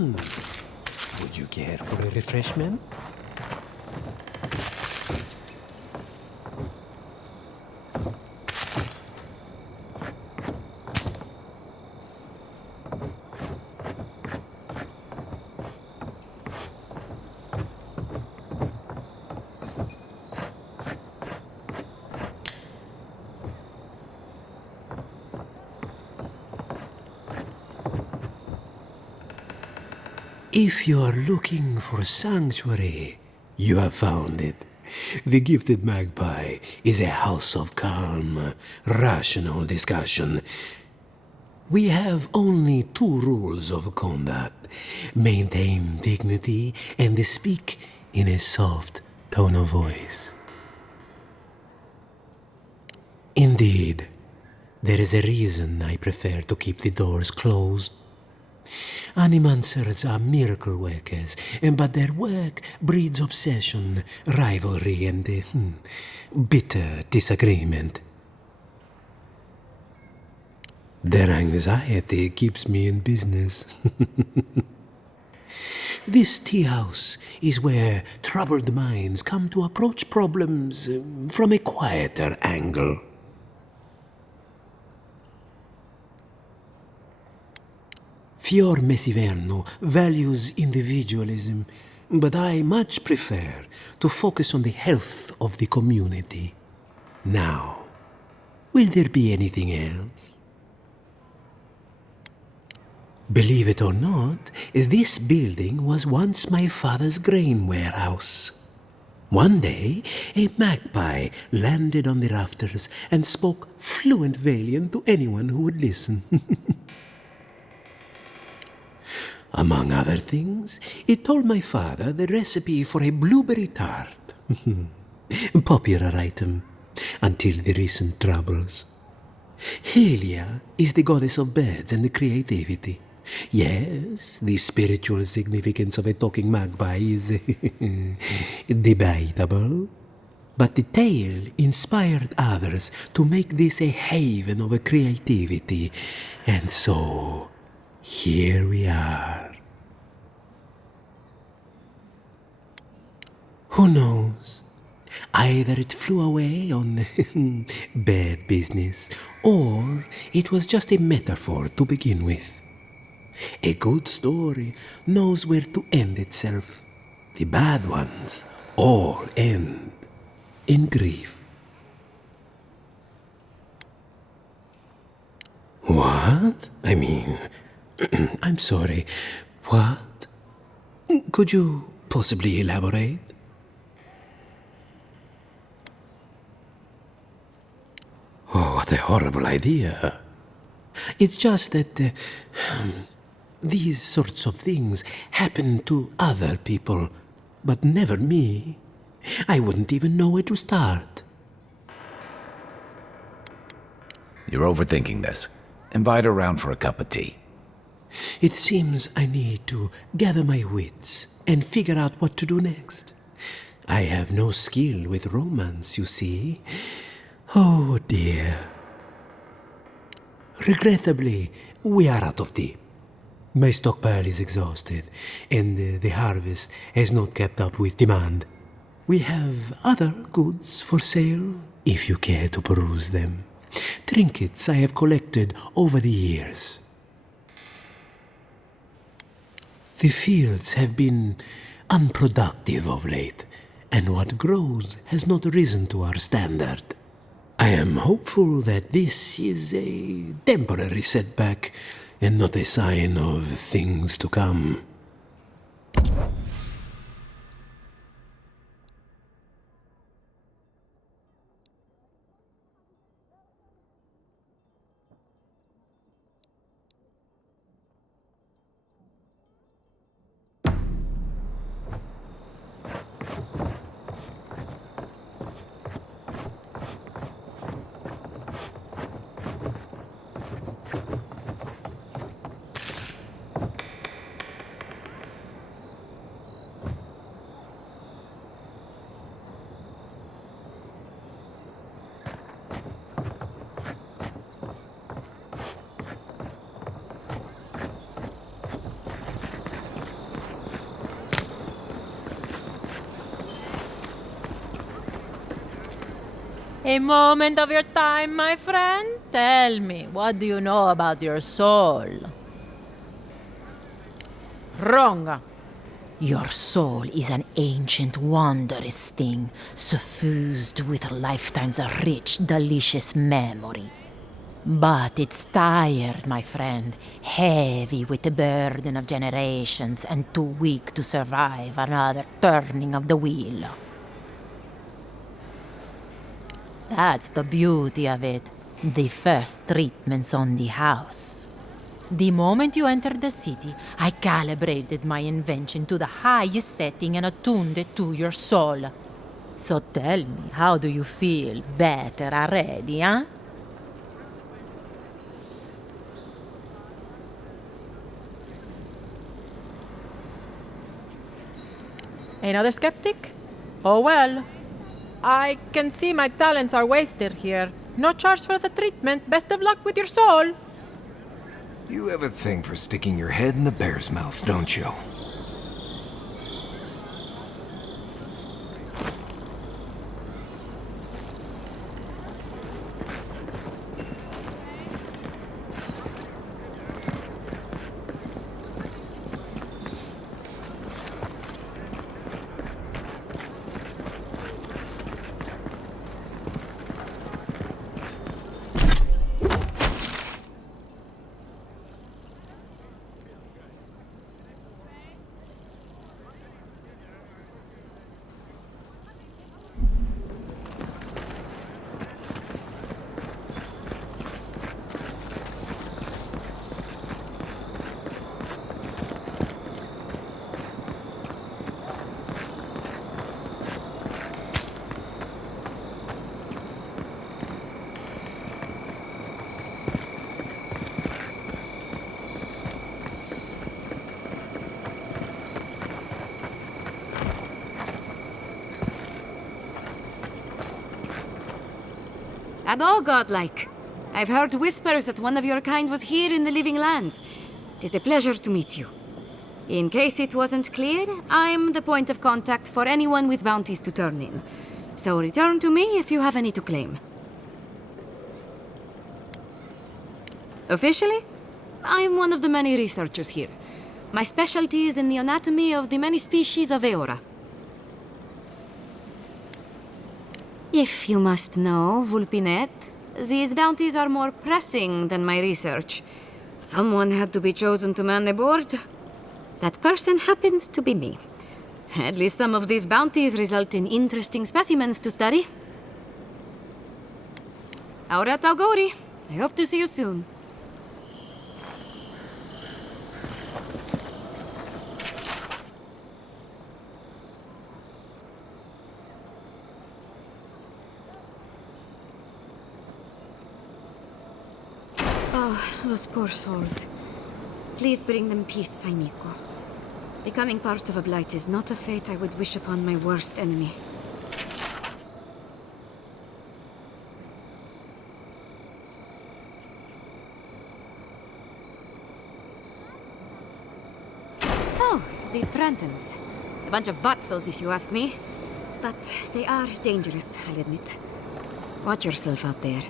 Would you care for a refreshment? If you are looking for sanctuary, you have found it. The Gifted Magpie is a house of calm, rational discussion. We have only 2 rules of conduct. Maintain dignity and speak in a soft tone of voice. Indeed, there is a reason I prefer to keep the doors closed. Animancers are miracle workers, but their work breeds obsession, rivalry, and bitter disagreement. Their anxiety keeps me in business. This tea house is where troubled minds come to approach problems from a quieter angle. Fior Messiverno values individualism, but I much prefer to focus on the health of the community. Now, will there be anything else? Believe it or not, this building was once my father's grain warehouse. One day, a magpie landed on the rafters and spoke fluent Valian to anyone who would listen. Among other things, it told my father the recipe for a blueberry tart. Popular item until the recent troubles. Helia is the goddess of birds and creativity. Yes, the spiritual significance of a talking magpie is debatable. But the tale inspired others to make this a haven of creativity. And so, here we are. Who knows? Either it flew away on bad business, or it was just a metaphor to begin with. A good story knows where to end itself. The bad ones all end in grief. What? I mean, I'm sorry. What? Could you possibly elaborate? Oh, what a horrible idea. It's just that these sorts of things happen to other people, but never me. I wouldn't even know where to start. You're overthinking this. Invite her around for a cup of tea. It seems I need to gather my wits and figure out what to do next. I have no skill with romance, you see. Oh dear. Regrettably, we are out of tea. My stockpile is exhausted, and the harvest has not kept up with demand. We have other goods for sale, if you care to peruse them. Trinkets I have collected over the years. The fields have been unproductive of late, and what grows has not risen to our standard. I am hopeful that this is a temporary setback and not a sign of things to come. A moment of your time, my friend? Tell me, what do you know about your soul? Wrong. Your soul is an ancient, wondrous thing, suffused with lifetimes of rich, delicious memory. But it's tired, my friend, heavy with the burden of generations, and too weak to survive another turning of the wheel. That's the beauty of it. The first treatments on the house. The moment you entered the city, I calibrated my invention to the highest setting and attuned it to your soul. So tell me, how do you feel? Better already, huh? Another skeptic? Oh well. I can see my talents are wasted here. No charge for the treatment. Best of luck with your soul. You have a thing for sticking your head in the bear's mouth, don't you? At all godlike. I've heard whispers that one of your kind was here in the living lands. It is a pleasure to meet you. In case it wasn't clear, I'm the point of contact for anyone with bounties to turn in. So return to me if you have any to claim. Officially, I'm one of the many researchers here. My specialty is in the anatomy of the many species of Eora. If you must know, Vulpinet, these bounties are more pressing than my research. Someone had to be chosen to man the board. That person happens to be me. At least some of these bounties result in interesting specimens to study. Aura Taugori, I hope to see you soon. Oh, those poor souls. Please bring them peace, Saimiko. Becoming part of a blight is not a fate I would wish upon my worst enemy. Oh, the Trentons. A bunch of butzels, if you ask me. But they are dangerous, I'll admit. Watch yourself out there.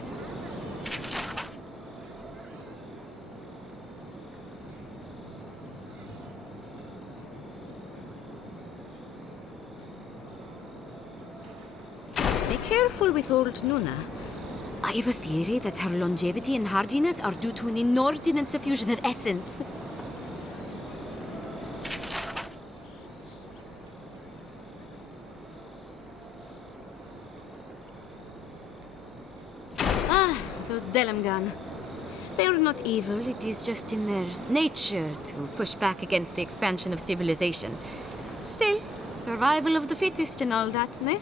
Be careful with old Nuna. I have a theory that her longevity and hardiness are due to an inordinate suffusion of essence. Ah, those Delamgan. They are not evil, it is just in their nature to push back against the expansion of civilization. Still, survival of the fittest and all that, ne?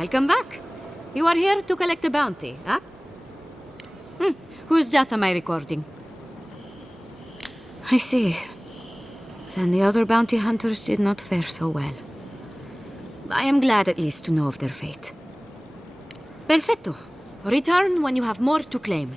welcome back. You are here to collect a bounty, huh? Whose death am I recording? I see. Then the other bounty hunters did not fare so well. I am glad at least to know of their fate. Perfetto. Return when you have more to claim.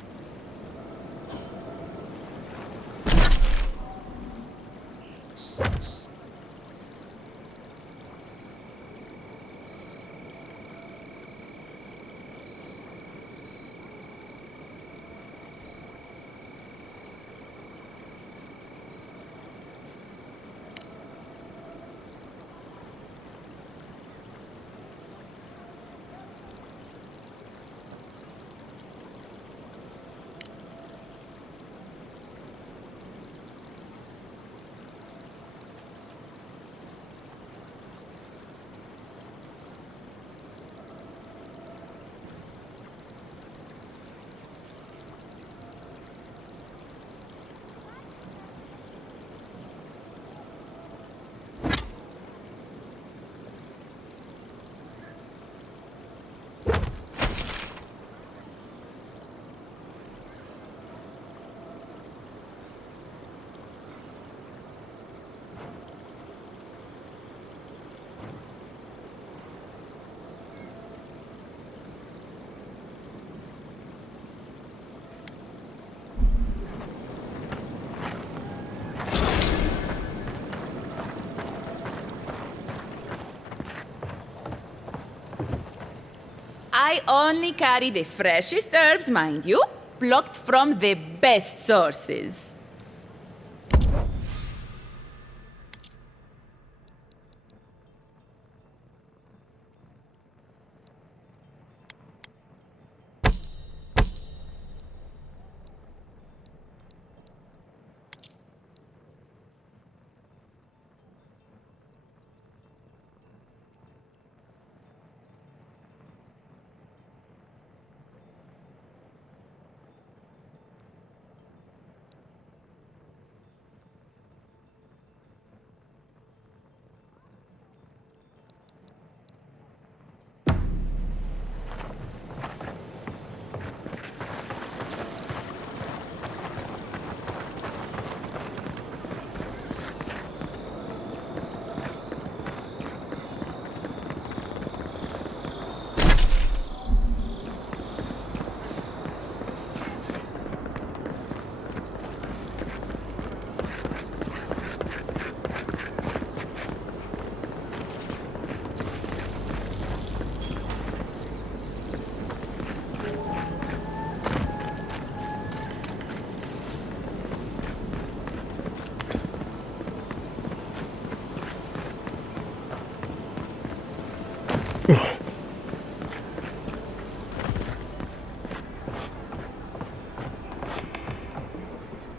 I only carry the freshest herbs, mind you, plucked from the best sources.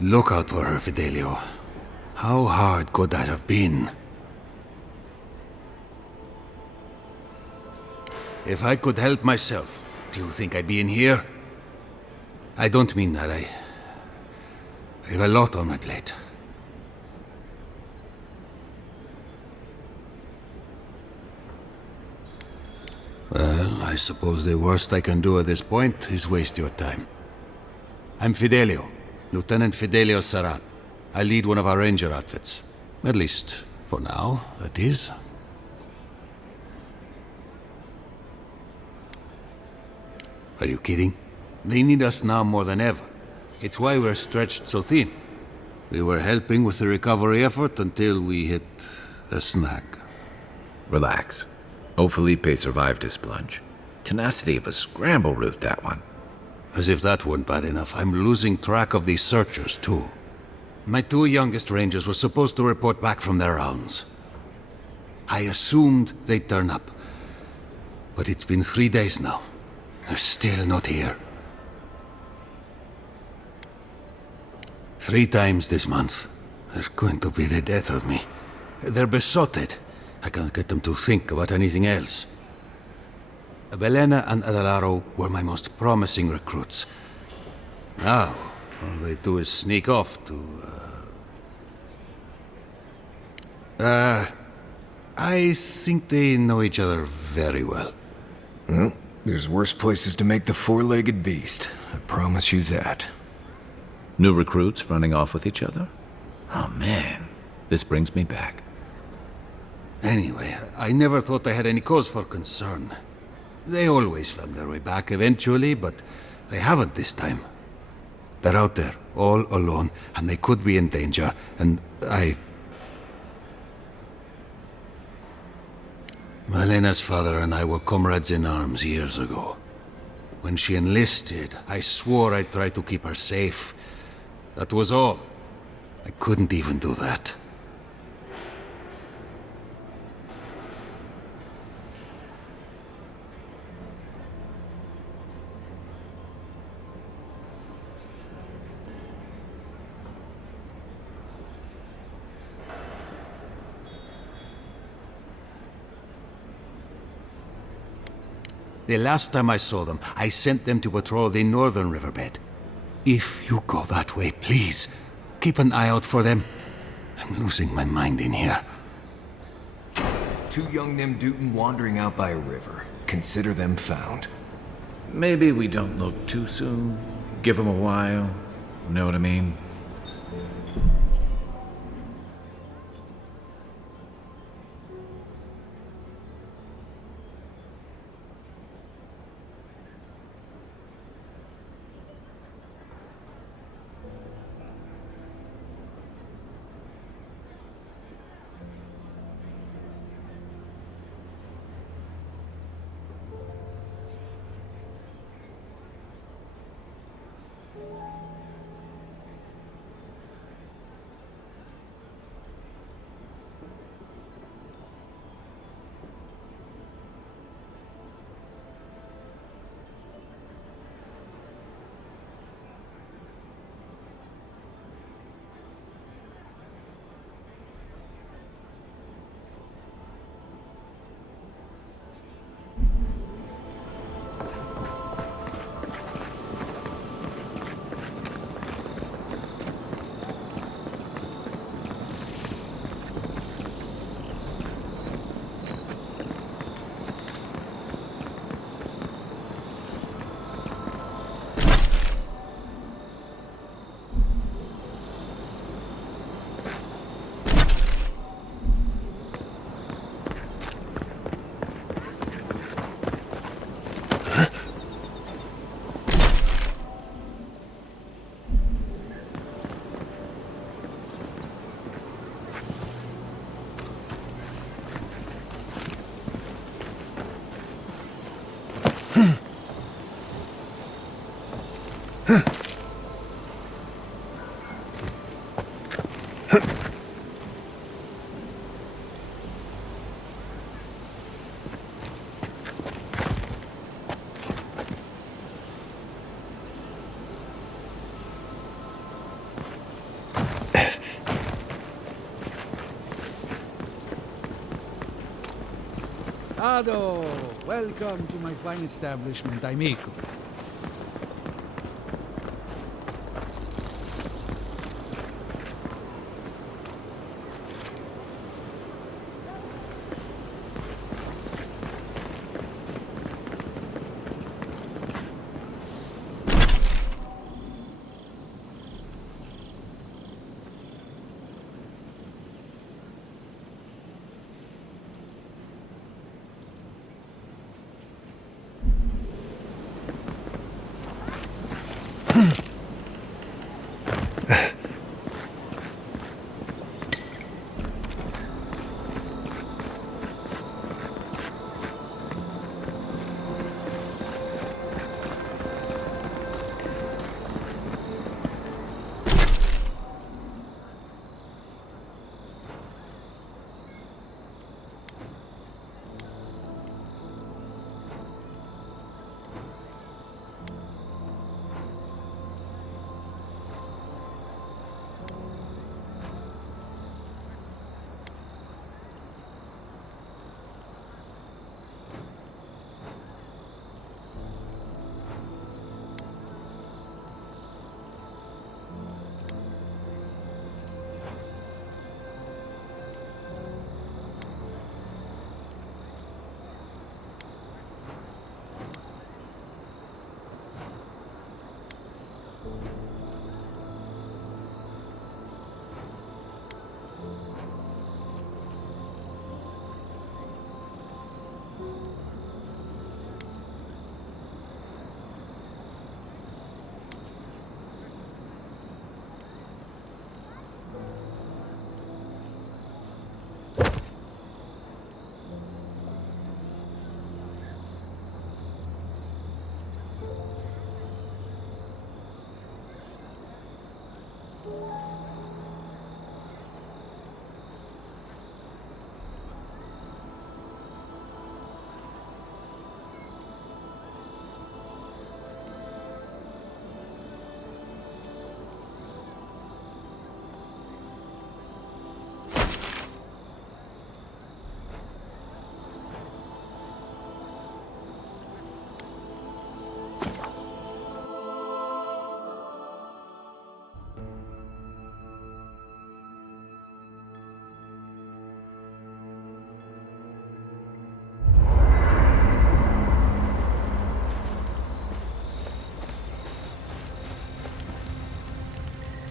Look out for her, Fidelio. How hard could that have been? If I could help myself, do you think I'd be in here? I don't mean that. I have a lot on my plate. Well, I suppose the worst I can do at this point is waste your time. I'm Fidelio, Lieutenant Fidelio Sarat. I lead one of our ranger outfits. At least, for now, that is. Are you kidding? They need us now more than ever. It's why we're stretched so thin. We were helping with the recovery effort until we hit a snag. Relax. O Felipe survived his plunge. Tenacity of a scramble route, that one. As if that weren't bad enough, I'm losing track of these searchers, too. My two youngest rangers were supposed to report back from their rounds. I assumed they'd turn up. But it's been 3 days now. They're still not here. 3 times this month. They're going to be the death of me. They're besotted. I can't get them to think about anything else. Belena and Adelaro were my most promising recruits. Now, all they do is sneak off to... I think they know each other very well. Well, there's worse places to make the four-legged beast. I promise you that. New recruits running off with each other? Oh man, this brings me back. Anyway, I never thought I had any cause for concern. They always found their way back eventually, but they haven't this time. They're out there, all alone, and they could be in danger, and Malena's father and I were comrades in arms years ago. When she enlisted, I swore I'd try to keep her safe. That was all. I couldn't even do that. The last time I saw them, I sent them to patrol the northern riverbed. If you go that way, please, keep an eye out for them. I'm losing my mind in here. 2 young Nimdutin wandering out by a river. Consider them found. Maybe we don't look too soon. Give them a while. Know what I mean? Ado! Welcome to my fine establishment, amico.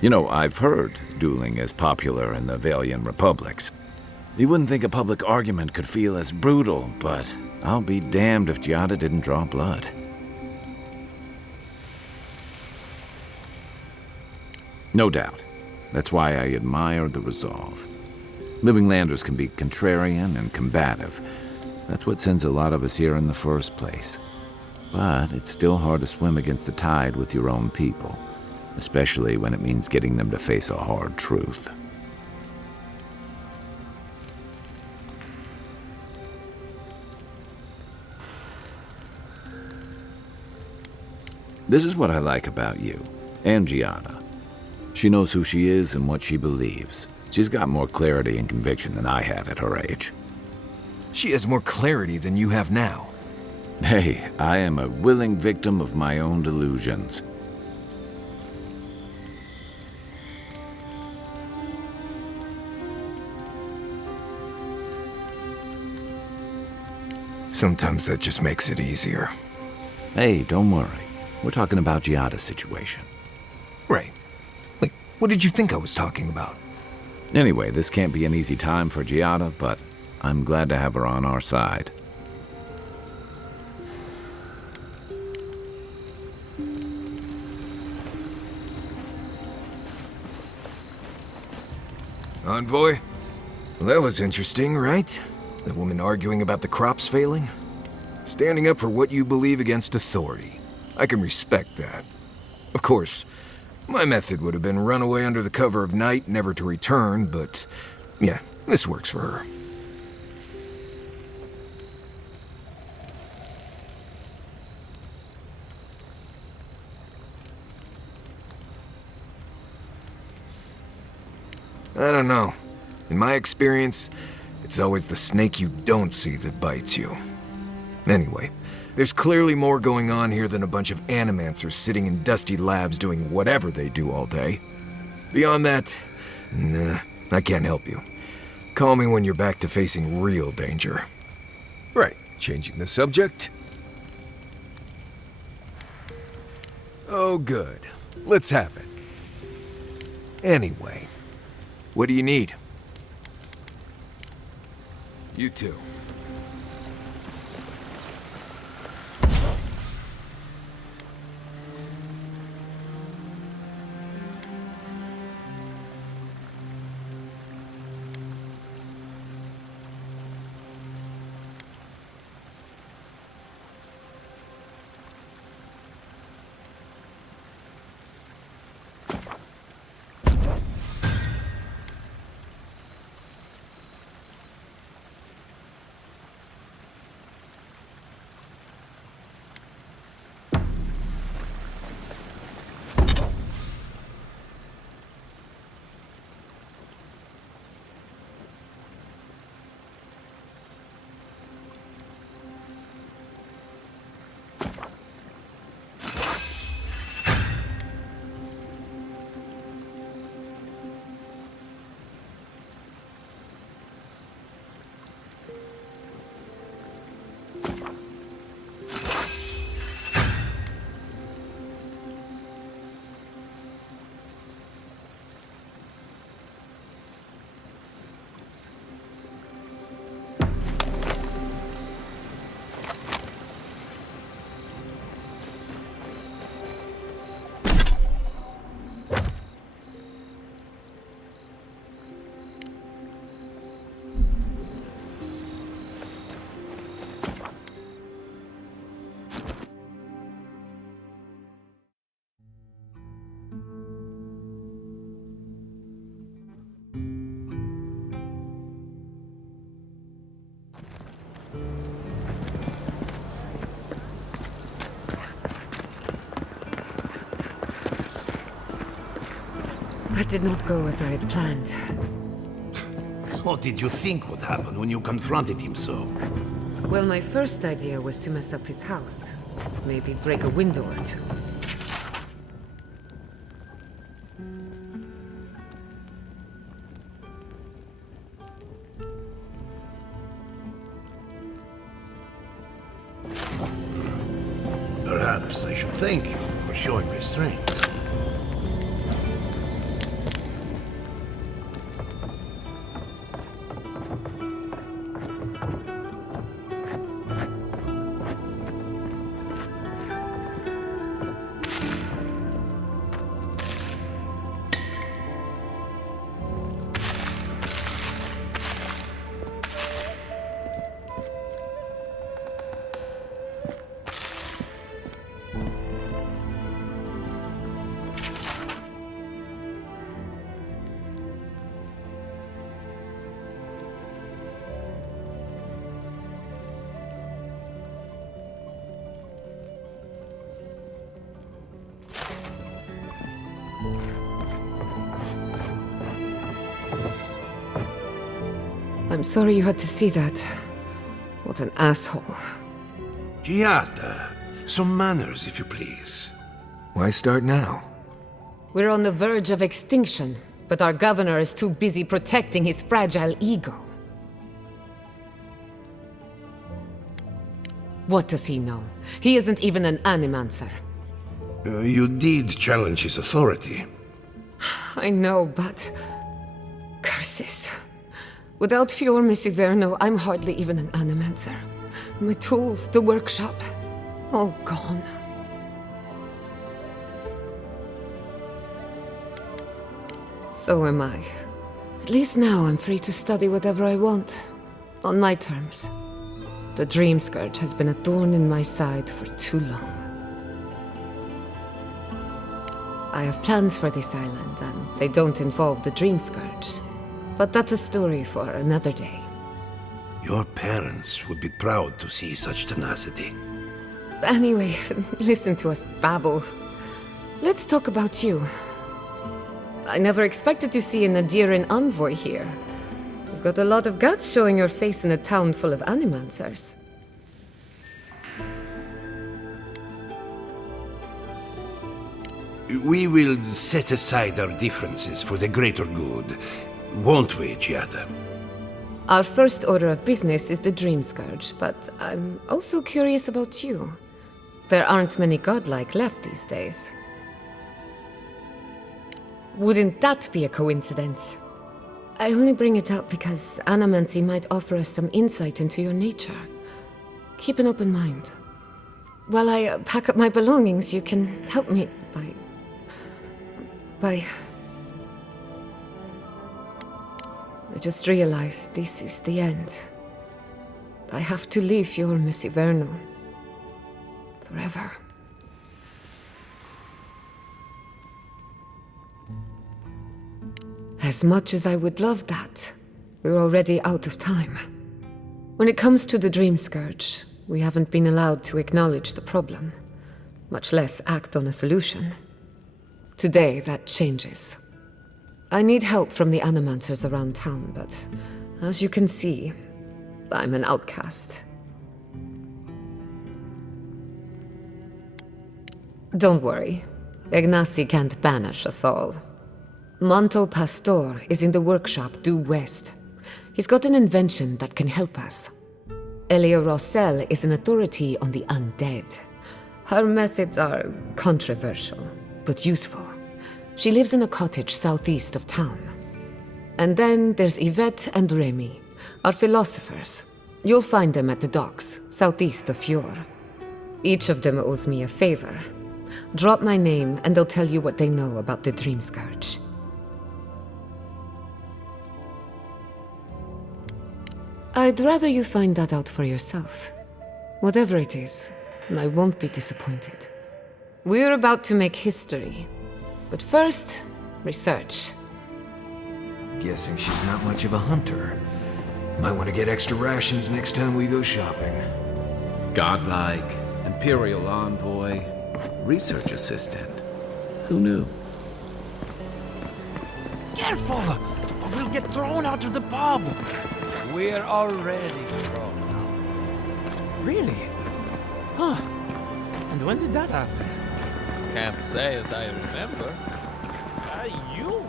You know, I've heard dueling is popular in the Valian republics. You wouldn't think a public argument could feel as brutal, but I'll be damned if Giada didn't draw blood. No doubt. That's why I admire the resolve. Living Landers can be contrarian and combative. That's what sends a lot of us here in the first place. But it's still hard to swim against the tide with your own people, especially when it means getting them to face a hard truth. This is what I like about you, and Giada. She knows who she is and what she believes. She's got more clarity and conviction than I had at her age. She has more clarity than you have now. Hey, I am a willing victim of my own delusions. Sometimes that just makes it easier. Hey, don't worry. We're talking about Giada's situation. Right. Like, what did you think I was talking about? Anyway, this can't be an easy time for Giada, but I'm glad to have her on our side. Envoy? Well, that was interesting, right? The woman arguing about the crops failing? Standing up for what you believe against authority. I can respect that. Of course, my method would have been run away under the cover of night, never to return, but yeah, this works for her. I don't know. In my experience, it's always the snake you don't see that bites you. Anyway, there's clearly more going on here than a bunch of animancers sitting in dusty labs doing whatever they do all day. Beyond that, nah, I can't help you. Call me when you're back to facing real danger. Right, changing the subject? Oh, good. Let's have it. Anyway, what do you need? You too. That did not go as I had planned. What did you think would happen when you confronted him so? Well, my first idea was to mess up his house. Maybe break a window or two. Perhaps I should thank you for showing restraint. I'm sorry you had to see that. What an asshole. Giada, some manners, if you please. Why start now? We're on the verge of extinction, but our governor is too busy protecting his fragile ego. What does he know? He isn't even an animancer. You did challenge his authority. I know, but... curses. Without Fior Misiverno, I'm hardly even an animancer. My tools, the workshop, all gone. So am I. At least now I'm free to study whatever I want. On my terms. The Dream Scourge has been a thorn in my side for too long. I have plans for this island, and they don't involve the Dream Scourge. But that's a story for another day. Your parents would be proud to see such tenacity. Anyway, listen to us babble. Let's talk about you. I never expected to see a Nadiran envoy here. You've got a lot of guts showing your face in a town full of animancers. We will set aside our differences for the greater good, won't we, Giada? Our first order of business is the Dream Scourge, but I'm also curious about you. There aren't many godlike left these days. Wouldn't that be a coincidence? I only bring it up because Animancy might offer us some insight into your nature. Keep an open mind. While I pack up my belongings, you can help me by... I just realized this is the end. I have to leave Fior Misiverno. Forever. As much as I would love that, we're already out of time. When it comes to the Dream Scourge, we haven't been allowed to acknowledge the problem, much less act on a solution. Today, that changes. I need help from the animancers around town, but as you can see, I'm an outcast. Don't worry. Ignacy can't banish us all. Manto Pastor is in the workshop due west. He's got an invention that can help us. Elia Rossell is an authority on the undead. Her methods are controversial, but useful. She lives in a cottage southeast of town. And then there's Yvette and Remy, our philosophers. You'll find them at the docks, southeast of Fjord. Each of them owes me a favor. Drop my name and they'll tell you what they know about the Dream Scourge. I'd rather you find that out for yourself. Whatever it is, I won't be disappointed. We're about to make history. But first, research. Guessing she's not much of a hunter. Might want to get extra rations next time we go shopping. Godlike, Imperial Envoy, Research Assistant. Who knew? Careful, or we'll get thrown out of the pub. We're already thrown out. Really? Huh. And when did that happen? Can't say as I remember. You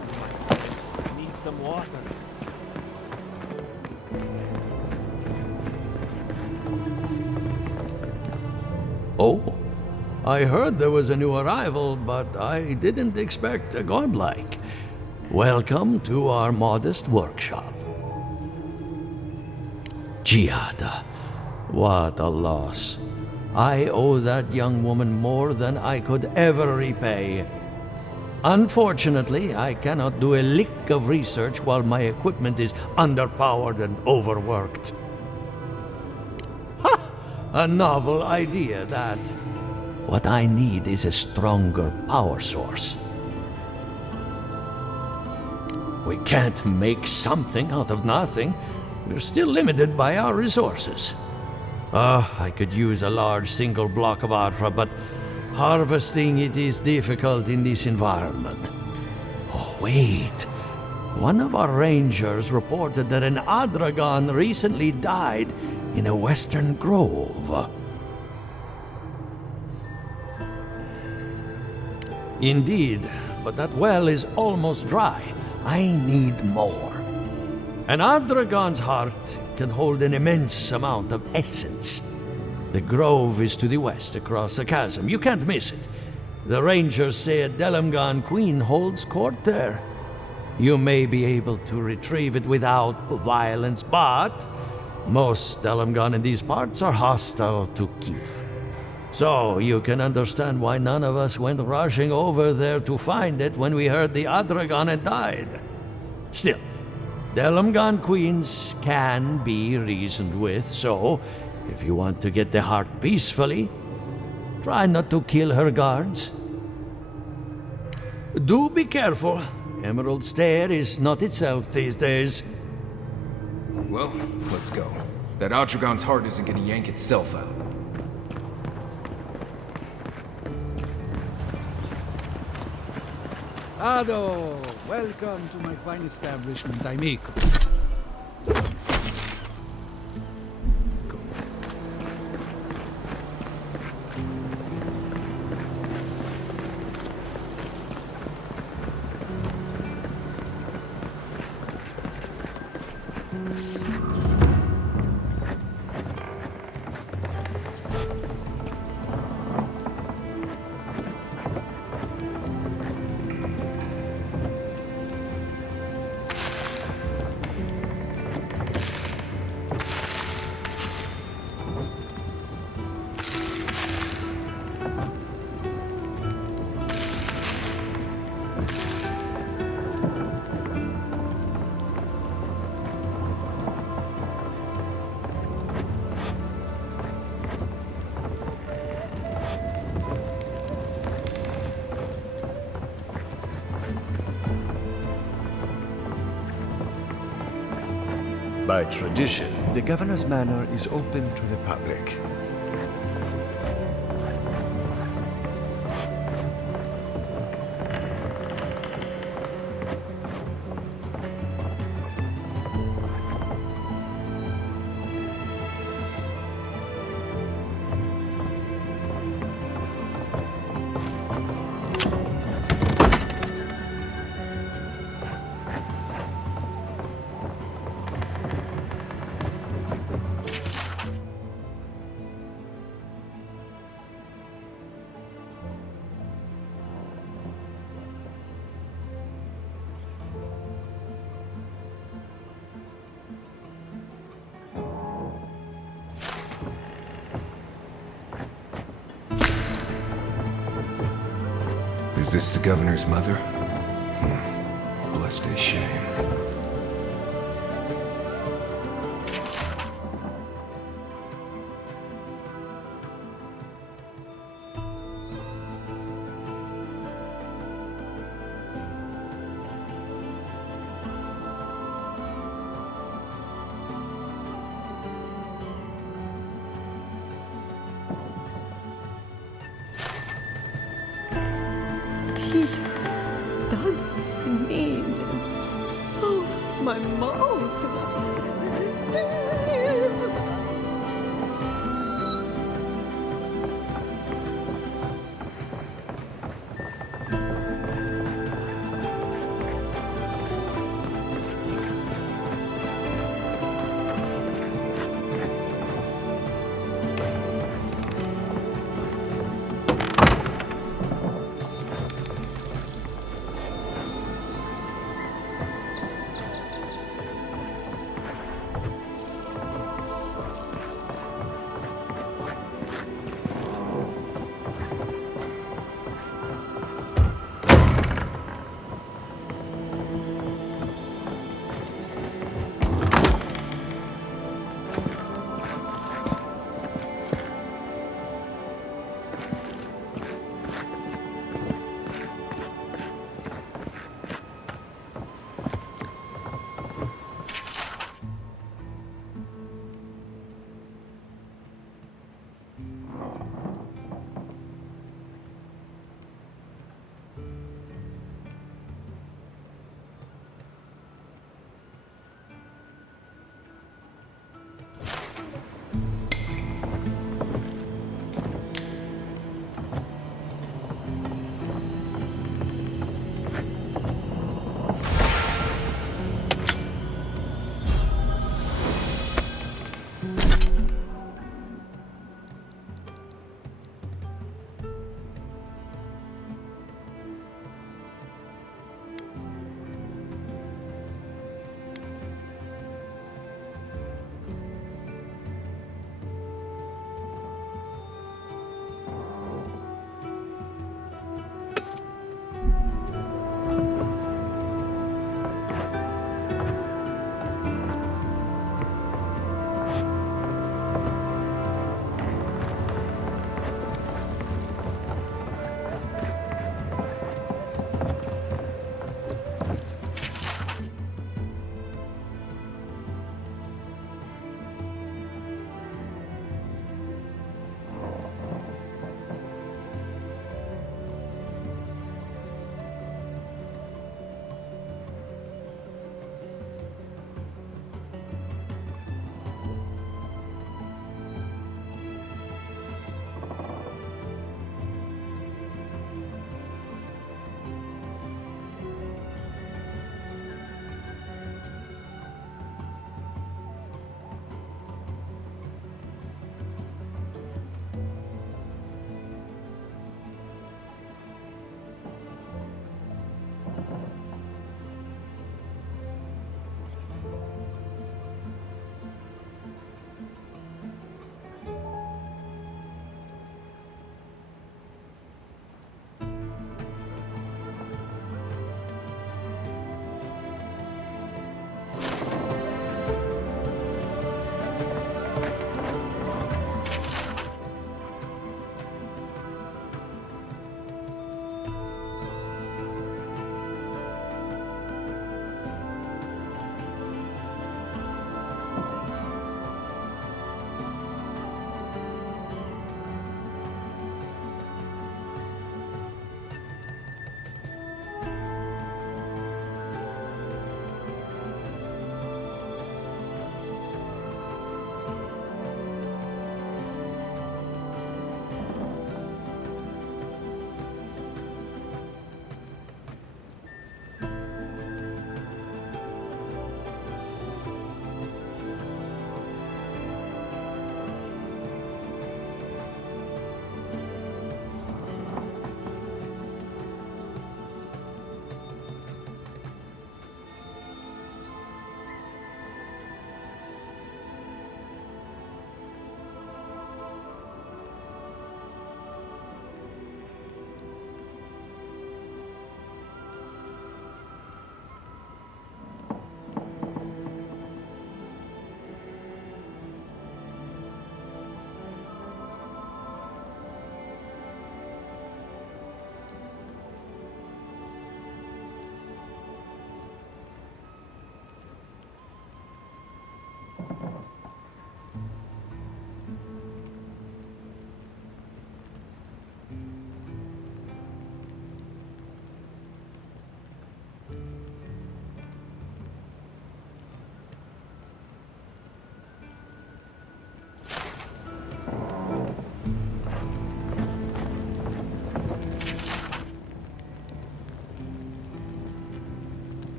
need some water. Oh, I heard there was a new arrival, but I didn't expect a godlike. Welcome to our modest workshop. Giada, what a loss. I owe that young woman more than I could ever repay. Unfortunately, I cannot do a lick of research while my equipment is underpowered and overworked. Ha! A novel idea, that. What I need is a stronger power source. We can't make something out of nothing. We're still limited by our resources. I could use a large single block of Ultra, but harvesting it is difficult in this environment. Oh, wait. One of our rangers reported that an Adragon recently died in a western grove. Indeed, but that well is almost dry. I need more. An Adragon's heart can hold an immense amount of essence. The grove is to the west, across the chasm. You can't miss it. The rangers say a Delamgan queen holds court there. You may be able to retrieve it without violence, but most Delamgan in these parts are hostile to Keith. So you can understand why none of us went rushing over there to find it when we heard the Adragon had died. Still, Delamgan queens can be reasoned with, so if you want to get the heart peacefully, try not to kill her guards. Do be careful. Emerald Stair is not itself these days. Well, let's go. That Adragon's heart isn't gonna yank itself out. Ado, welcome to my fine establishment, amico. By tradition, the governor's manor is open to the public. Is this the governor's mother? Blessed a shame. Teeth dancing. Oh, my mouth.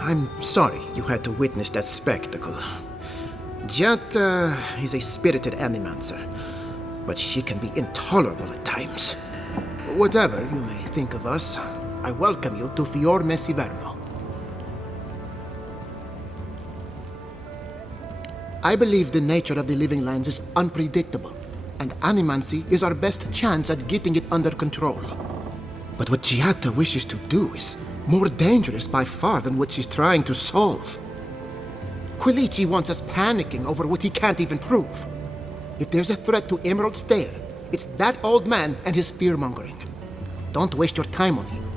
I'm sorry you had to witness that spectacle. Giata is a spirited animancer, but she can be intolerable at times. Whatever you may think of us, I welcome you to Fior Messiverno. I believe the nature of the living lands is unpredictable, and animancy is our best chance at getting it under control. But what Giata wishes to do is more dangerous by far than what she's trying to solve. Quilici wants us panicking over what he can't even prove. If there's a threat to Emerald Stair, it's that old man and his fear-mongering. Don't waste your time on him.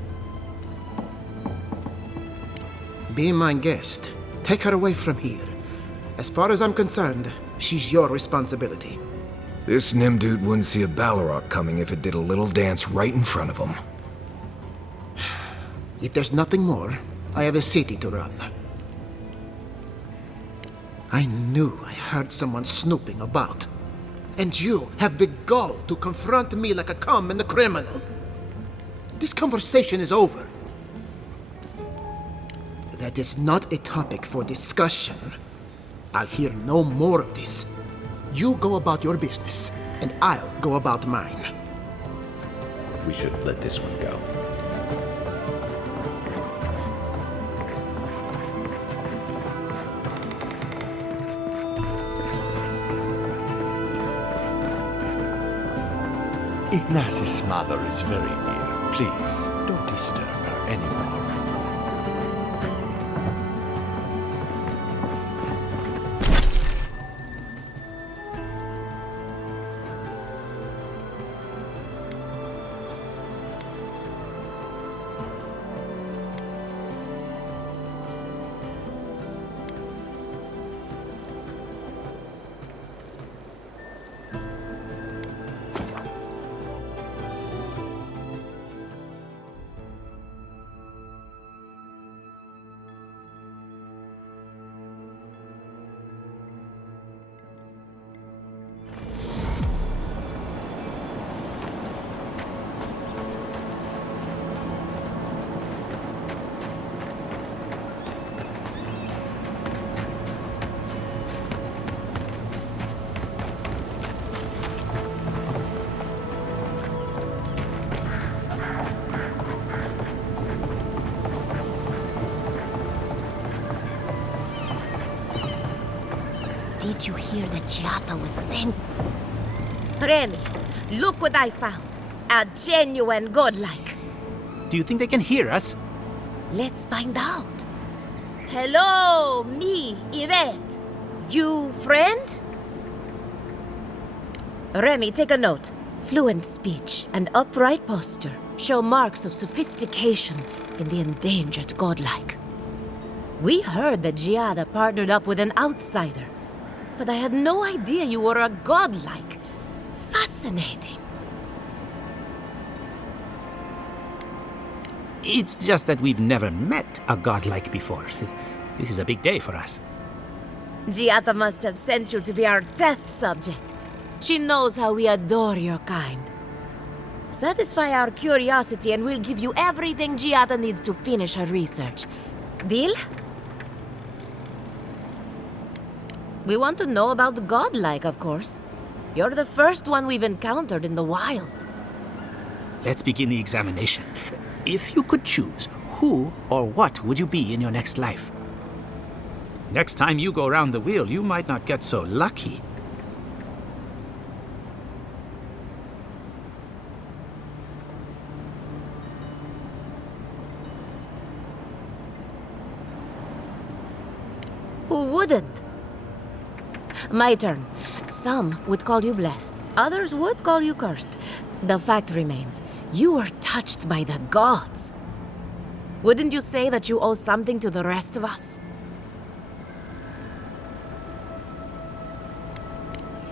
Be my guest. Take her away from here. As far as I'm concerned, she's your responsibility. This Nimdude wouldn't see a Balrog coming if it did a little dance right in front of him. If there's nothing more, I have a city to run. I knew I heard someone snooping about. And you have the gall to confront me like a common criminal. This conversation is over. That is not a topic for discussion. I'll hear no more of this. You go about your business, and I'll go about mine. We should let this one go. Ignace's mother is very near. Please, don't disturb her anymore. Did you hear that Giata was sent? Remy, look what I found. A genuine godlike. Do you think they can hear us? Let's find out. Hello, me, Yvette. You friend? Remy, take a note. Fluent speech and upright posture show marks of sophistication in the endangered godlike. We heard that Giada partnered up with an outsider, but I had no idea you were a godlike. Fascinating. It's just that we've never met a godlike before. This is a big day for us. Giata must have sent you to be our test subject. She knows how we adore your kind. Satisfy our curiosity and we'll give you everything Giata needs to finish her research. Deal? We want to know about the godlike, of course. You're the first one we've encountered in the wild. Let's begin the examination. If you could choose, who or what would you be in your next life? Next time you go round the wheel, you might not get so lucky. Who wouldn't? My turn. Some would call you blessed. Others would call you cursed. The fact remains, you were touched by the gods. Wouldn't you say that you owe something to the rest of us?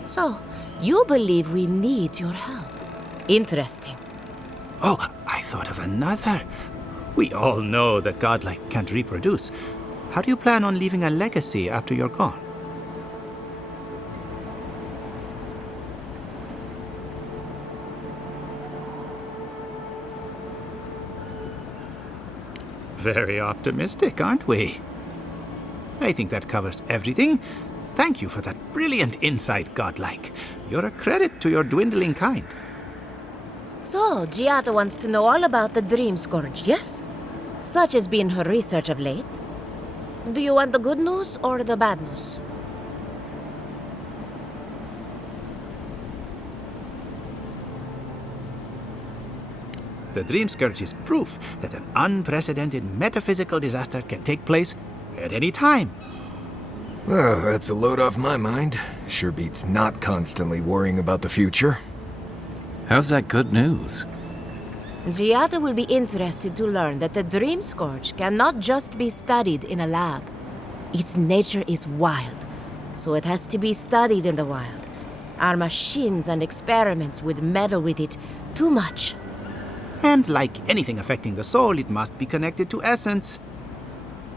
So, you believe we need your help. Interesting. Oh, I thought of another. We all know that godlike can't reproduce. How do you plan on leaving a legacy after you're gone? Very optimistic, aren't we? I think that covers everything. Thank you for that brilliant insight, Godlike. You're a credit to your dwindling kind. So, Giada wants to know all about the Dream Scourge, yes? Such has been her research of late. Do you want the good news or the bad news? The Dream Scourge is proof that an unprecedented metaphysical disaster can take place at any time. Well, that's a load off my mind. Sure beats not constantly worrying about the future. How's that good news? Giada will be interested to learn that the Dream Scourge cannot just be studied in a lab. Its nature is wild, so it has to be studied in the wild. Our machines and experiments would meddle with it too much. And like anything affecting the soul, it must be connected to essence.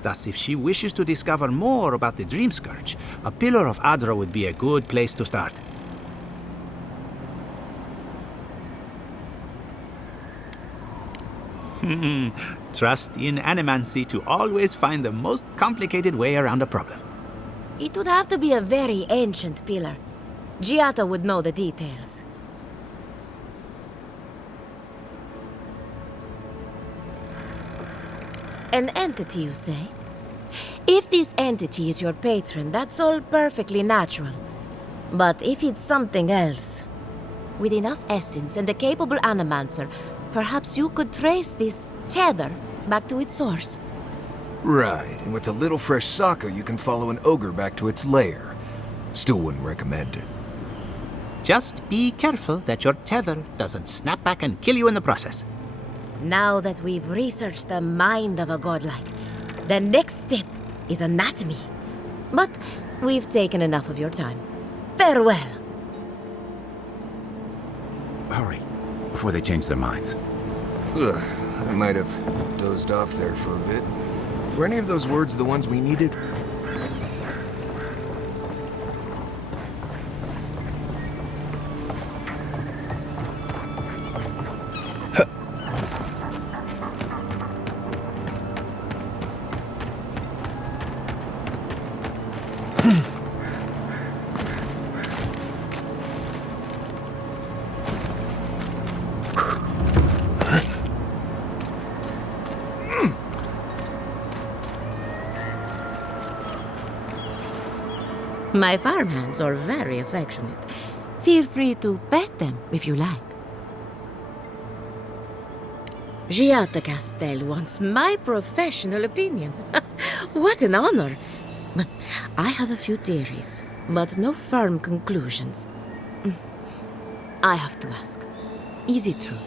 Thus, if she wishes to discover more about the Dream Scourge, a Pillar of Adra would be a good place to start. Trust in animancy to always find the most complicated way around a problem. It would have to be a very ancient pillar. Giada would know the details. An entity, you say? If this entity is your patron, that's all perfectly natural. But if it's something else, with enough essence and a capable animancer, perhaps you could trace this tether back to its source. Right, and with a little fresh sake, you can follow an ogre back to its lair. Still wouldn't recommend it. Just be careful that your tether doesn't snap back and kill you in the process. Now that we've researched the mind of a godlike, the next step is anatomy. But we've taken enough of your time. Farewell. Hurry, before they change their minds. Ugh, I might have dozed off there for a bit. Were any of those words the ones we needed? My farmhands are very affectionate. Feel free to pet them if you like. Giada Castel wants my professional opinion. What an honor! I have a few theories, but no firm conclusions. I have to ask, is it true?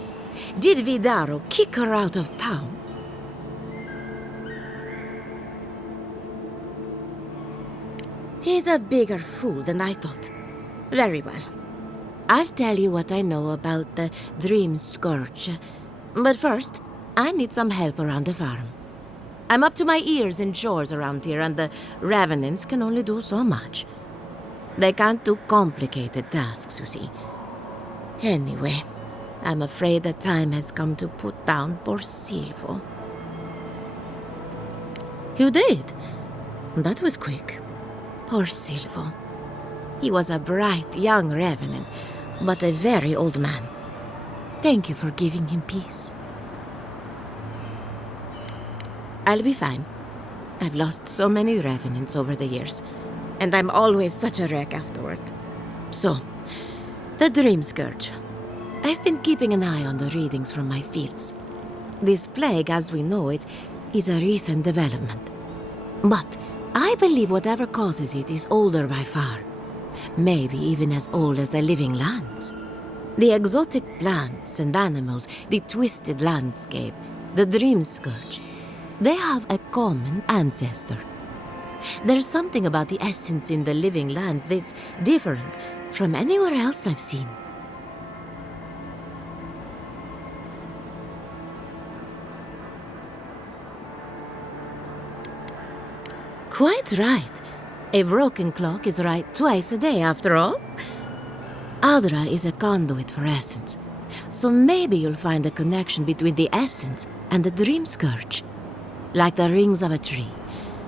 Did Vidaro kick her out of town? He's a bigger fool than I thought. Very well. I'll tell you what I know about the Dream Scourge. But first, I need some help around the farm. I'm up to my ears in chores around here, and the Revenants can only do so much. They can't do complicated tasks, you see. Anyway, I'm afraid the time has come to put down poor Silvo. You did? That was quick. Poor Silvo. He was a bright young Revenant, but a very old man. Thank you for giving him peace. I'll be fine. I've lost so many Revenants over the years, and I'm always such a wreck afterward. So, the Dream Scourge. I've been keeping an eye on the readings from my fields. This plague, as we know it, is a recent development. But I believe whatever causes it is older by far. Maybe even as old as the living lands. The exotic plants and animals, the twisted landscape, the Dream Scourge, they have a common ancestor. There's something about the essence in the living lands that's different from anywhere else I've seen. Quite right. A broken clock is right twice a day, after all. Adra is a conduit for essence, so maybe you'll find a connection between the essence and the Dream Scourge. like the rings of a tree.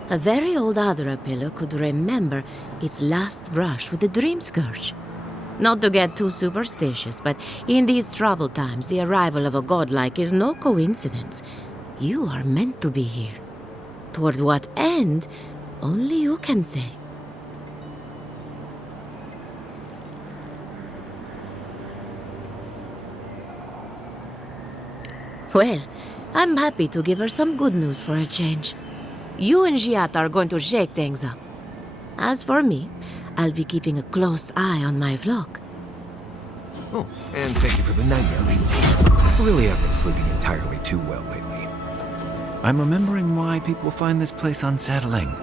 A very old Adra pillar could remember its last brush with the Dream Scourge. Not to get too superstitious, but in these troubled times, the arrival of a godlike is no coincidence. You are meant to be here. Toward what end, only you can say. Well, I'm happy to give her some good news for a change. You and Giat are going to shake things up. As for me, I'll be keeping a close eye on my flock. Oh, and thank you for the night, Ellie. I really have been sleeping entirely too well lately. I'm remembering why people find this place unsettling.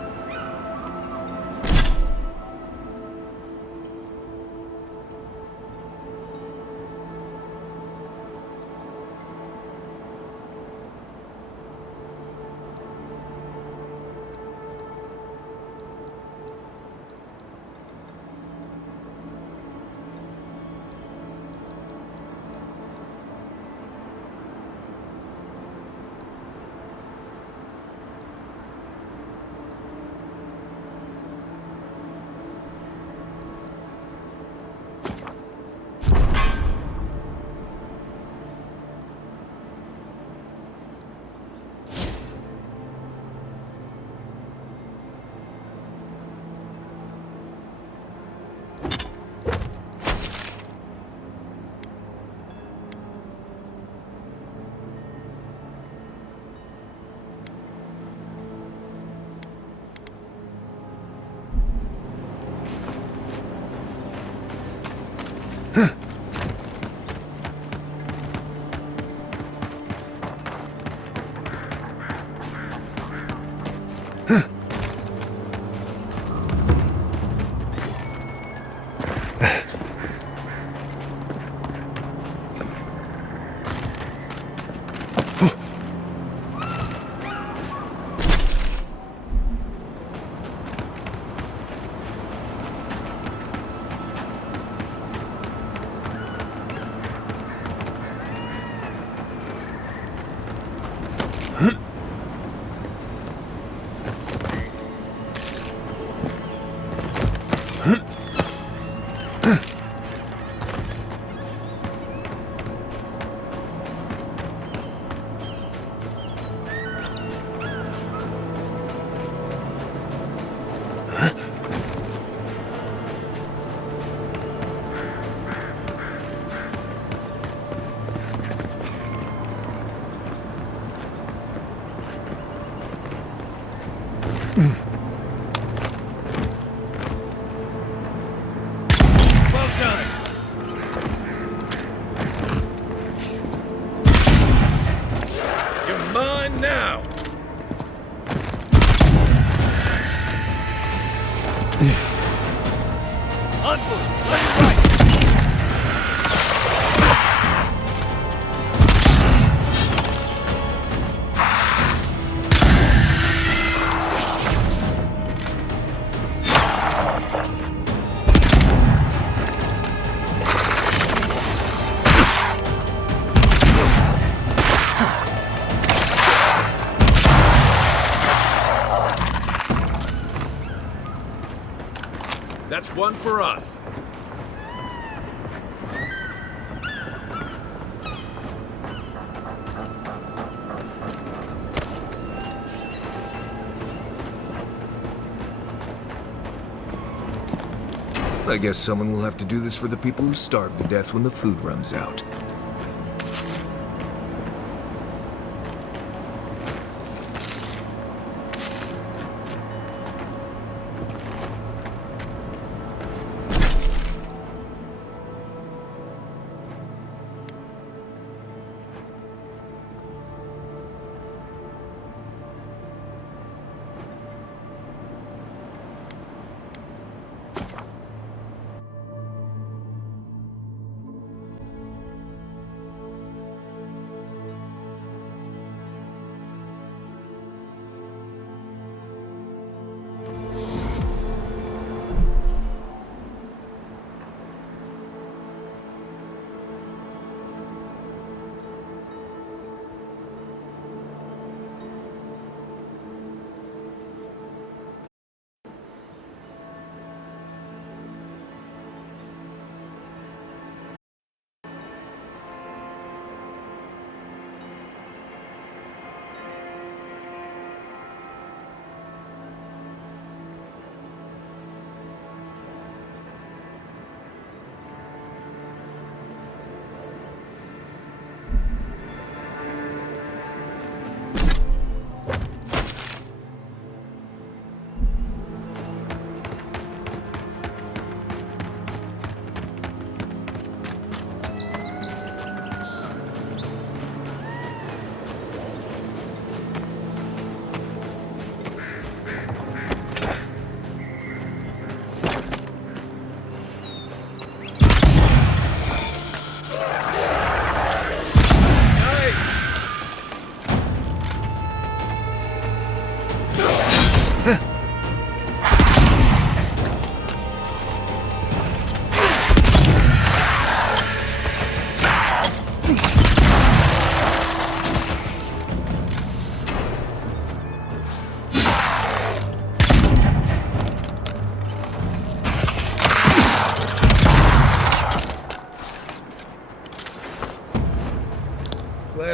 That's one for us. I guess someone will have to do this for the people who starve to death when the food runs out.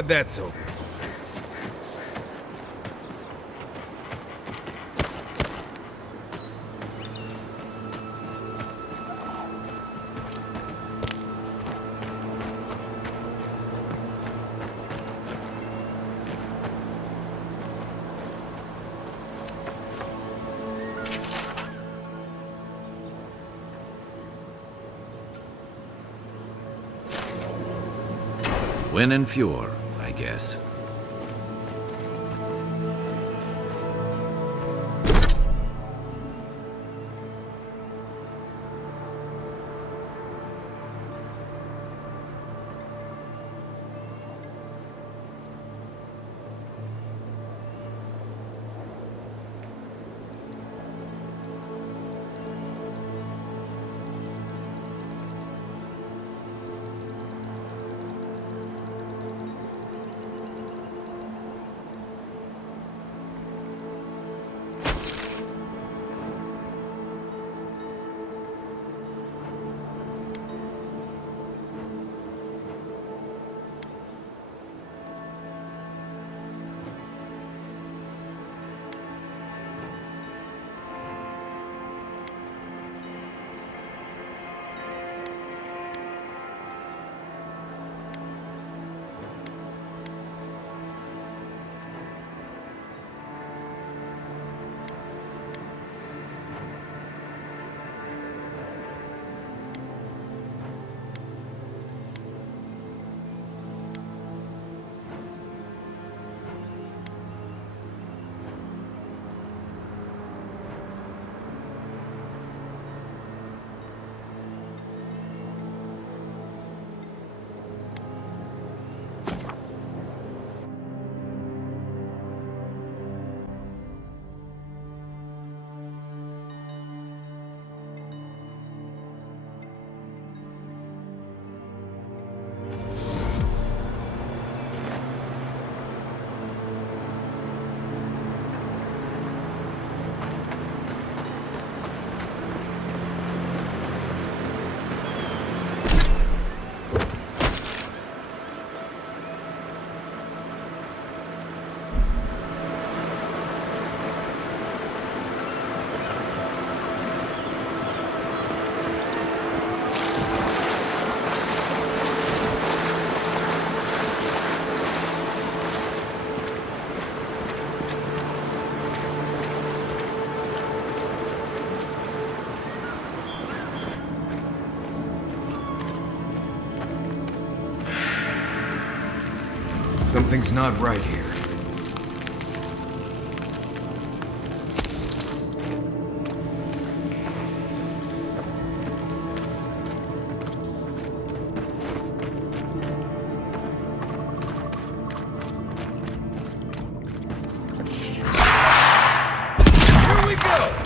glad that's over. Win and Fjord, I guess. Something's not right here. Here we go!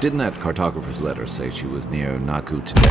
Didn't that cartographer's letter say she was near Naku today?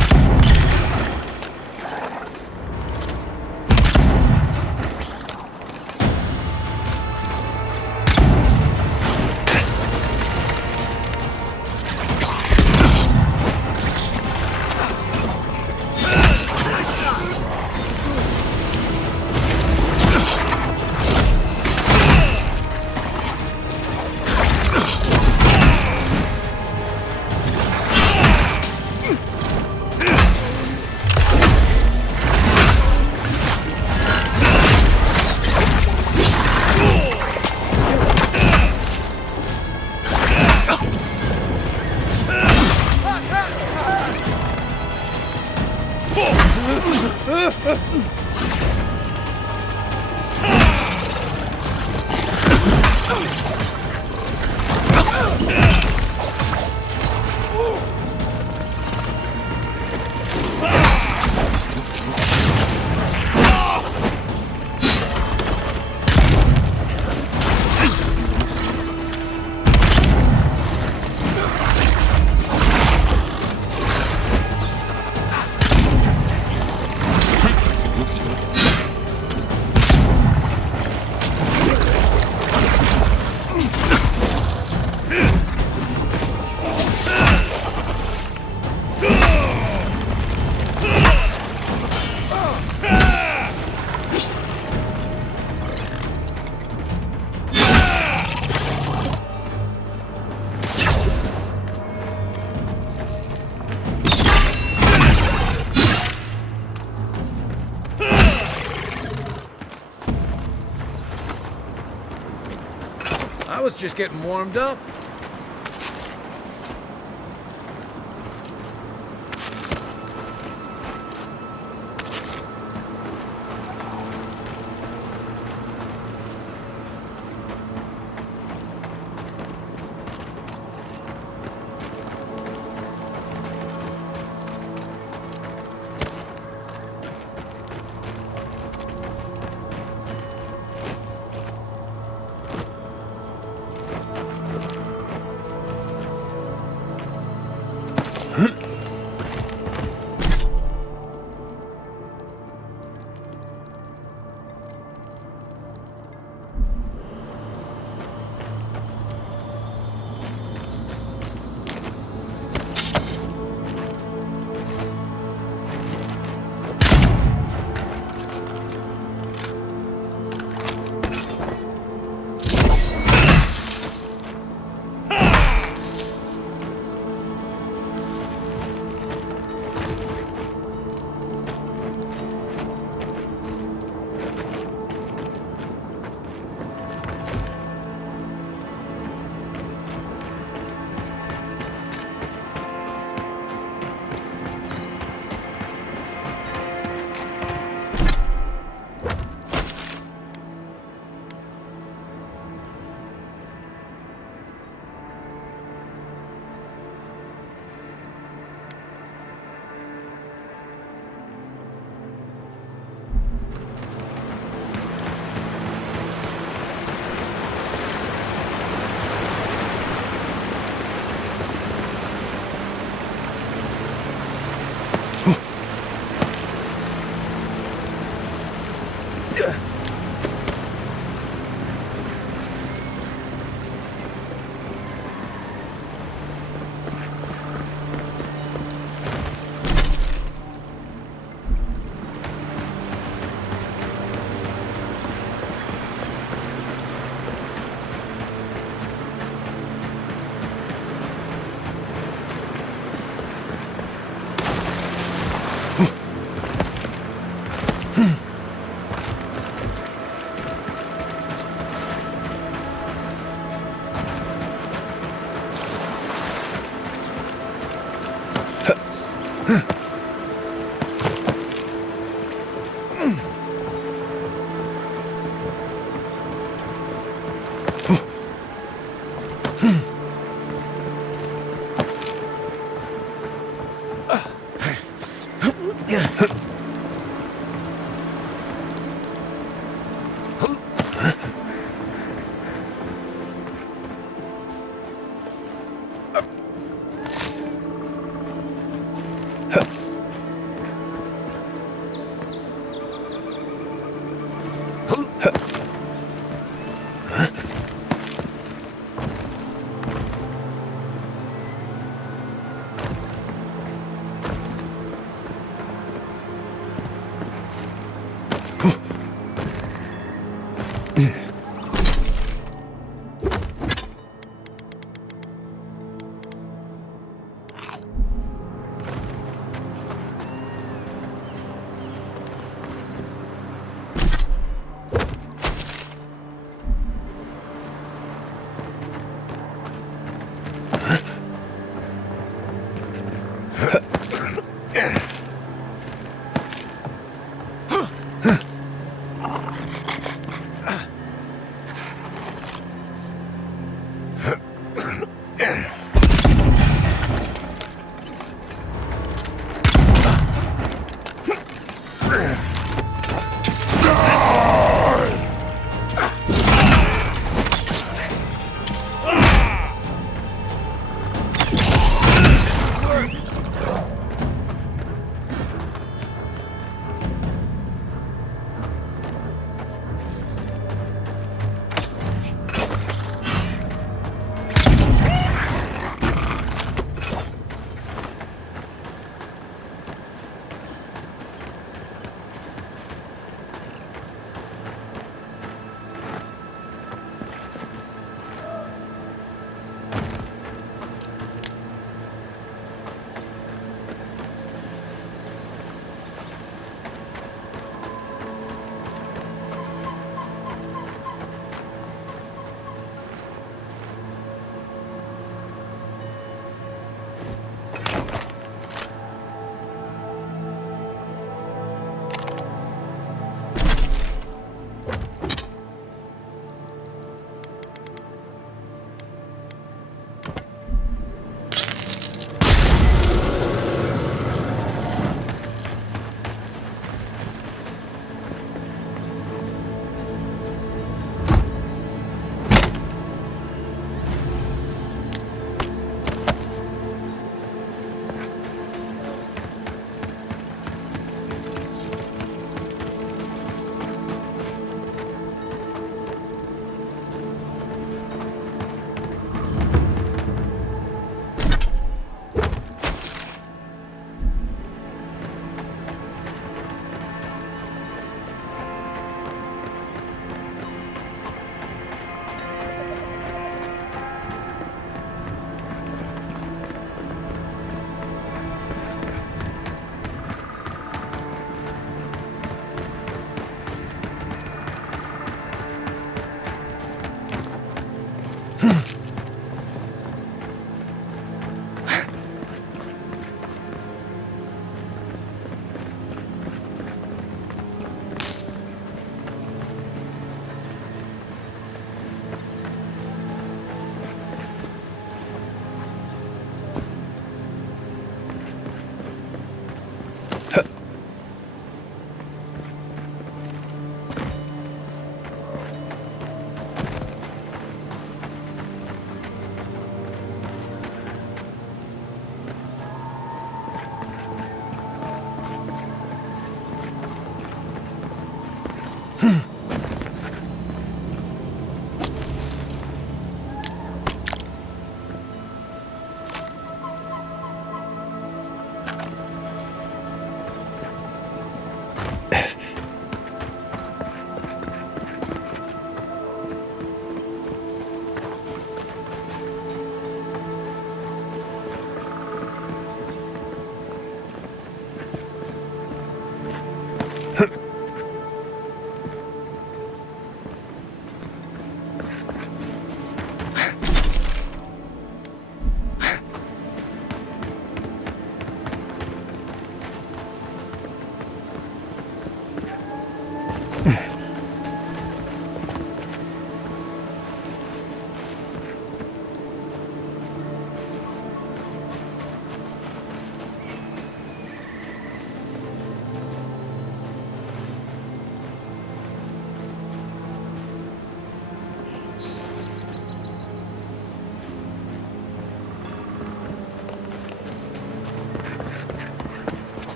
I was just getting warmed up.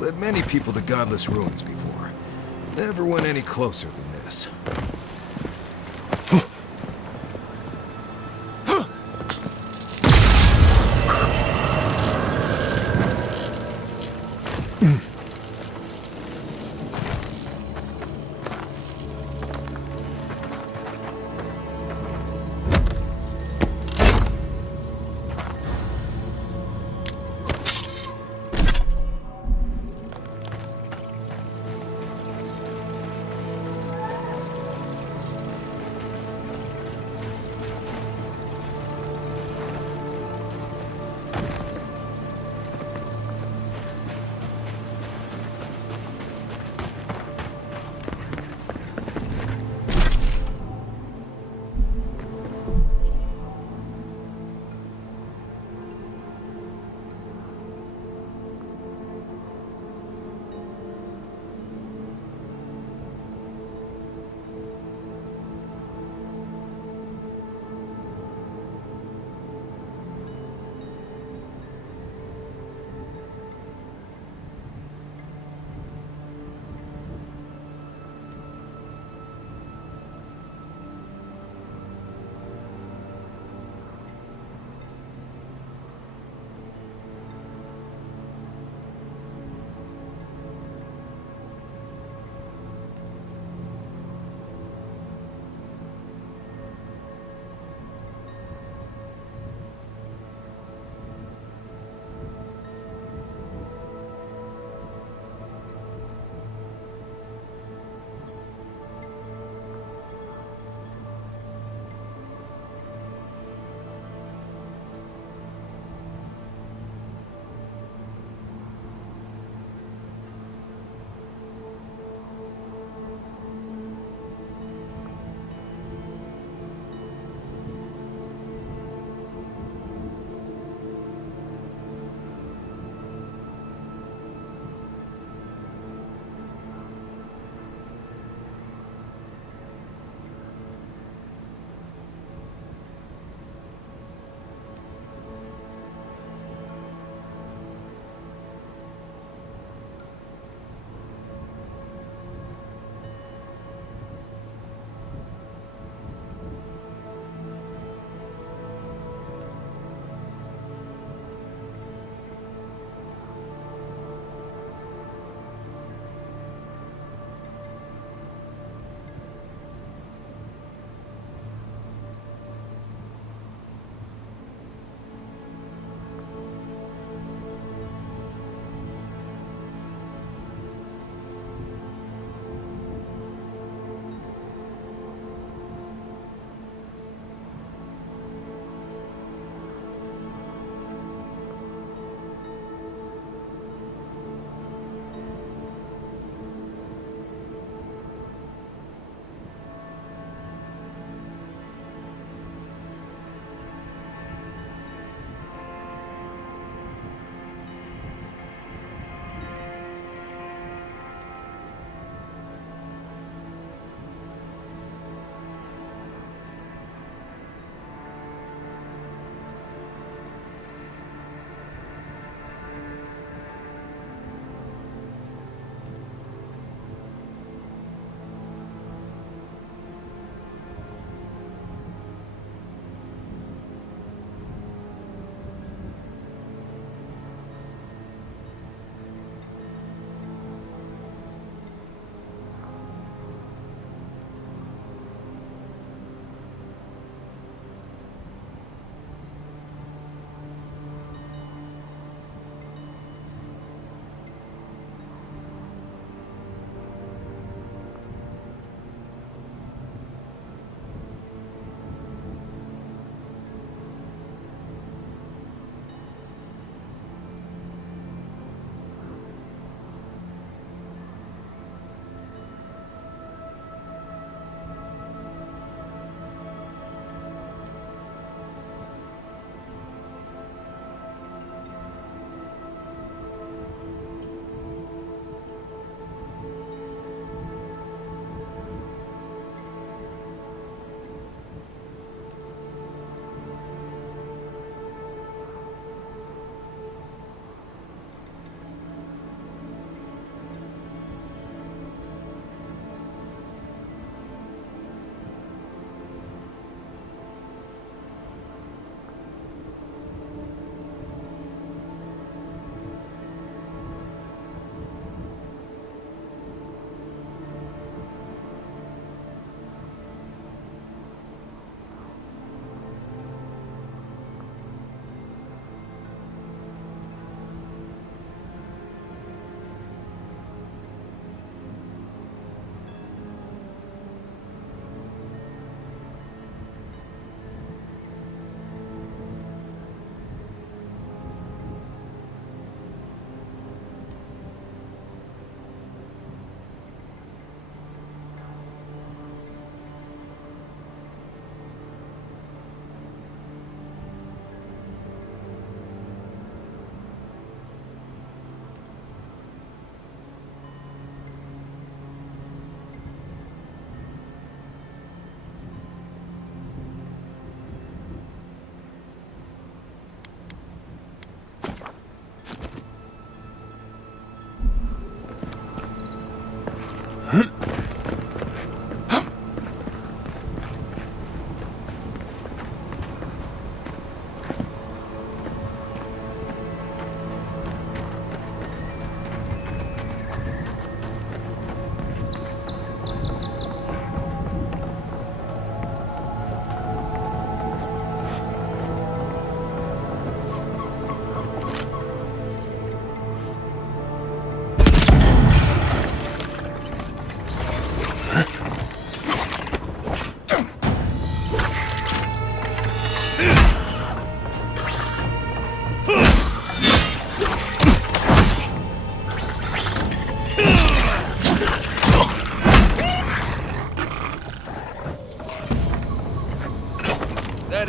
Led many people to godless ruins before. Never went any closer than this.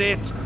get it?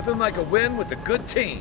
Nothing like a win with a good team.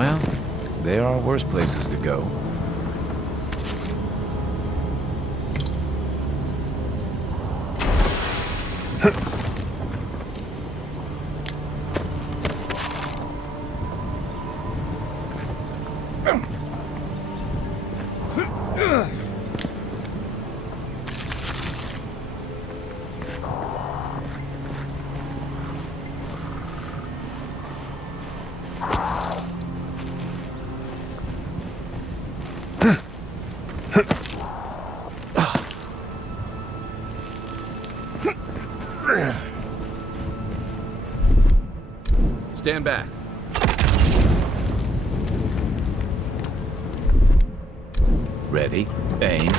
Well, there are worse places to go. Stand back. Ready, aim.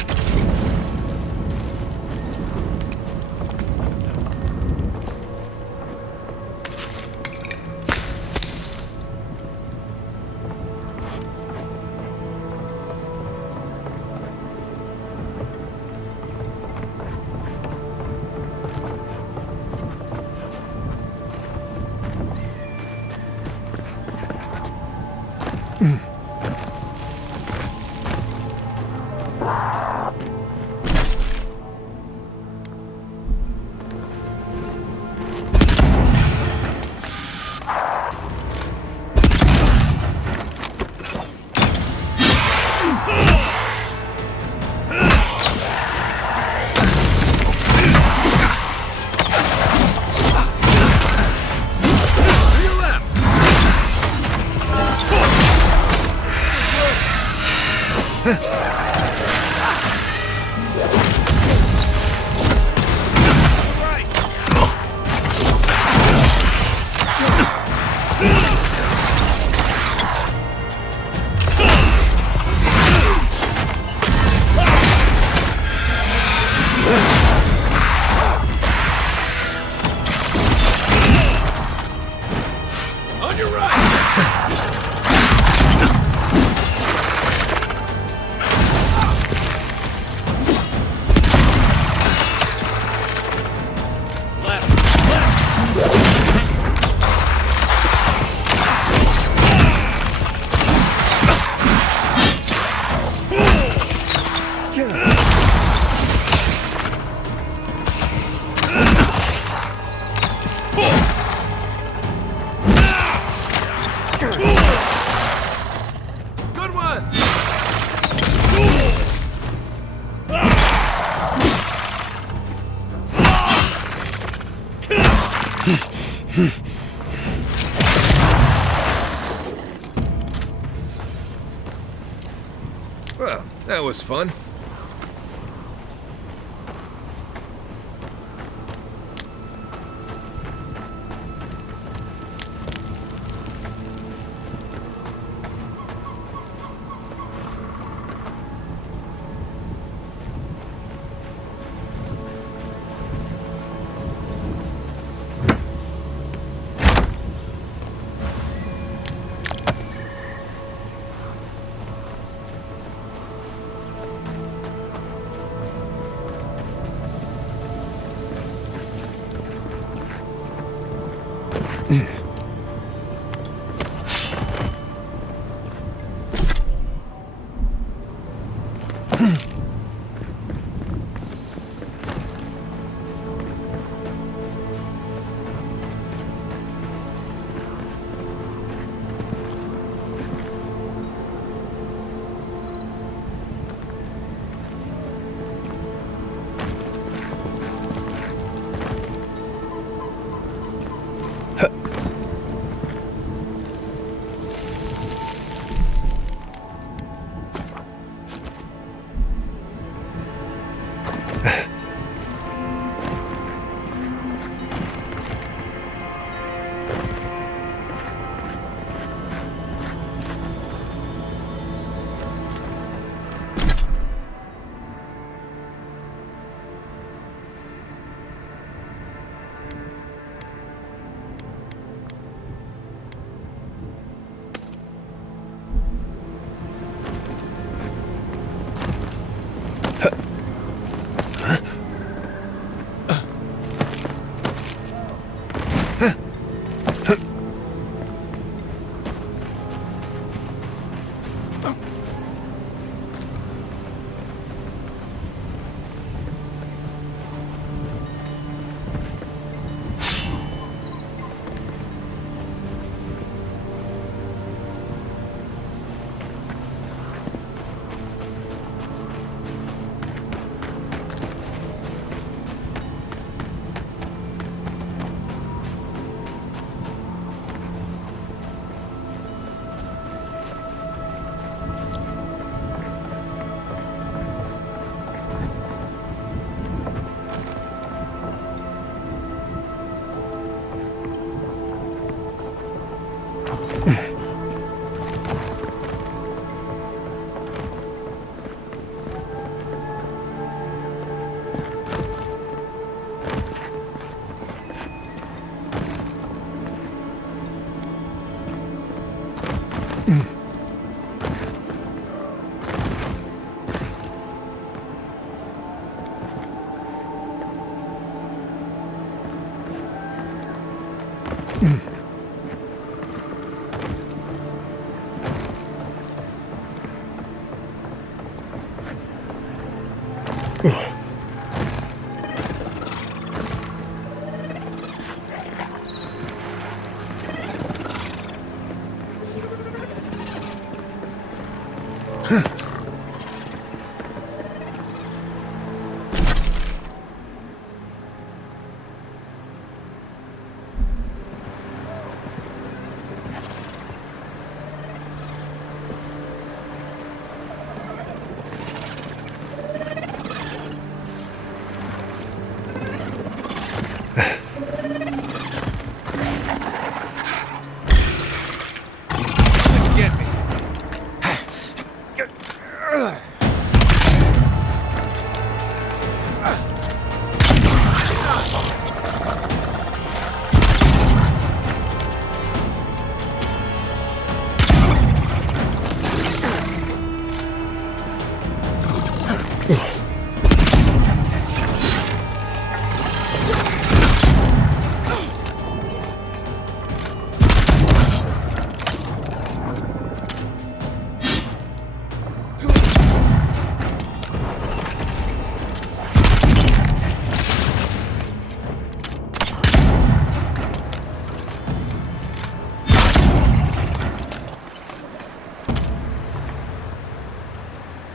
Well, that was fun.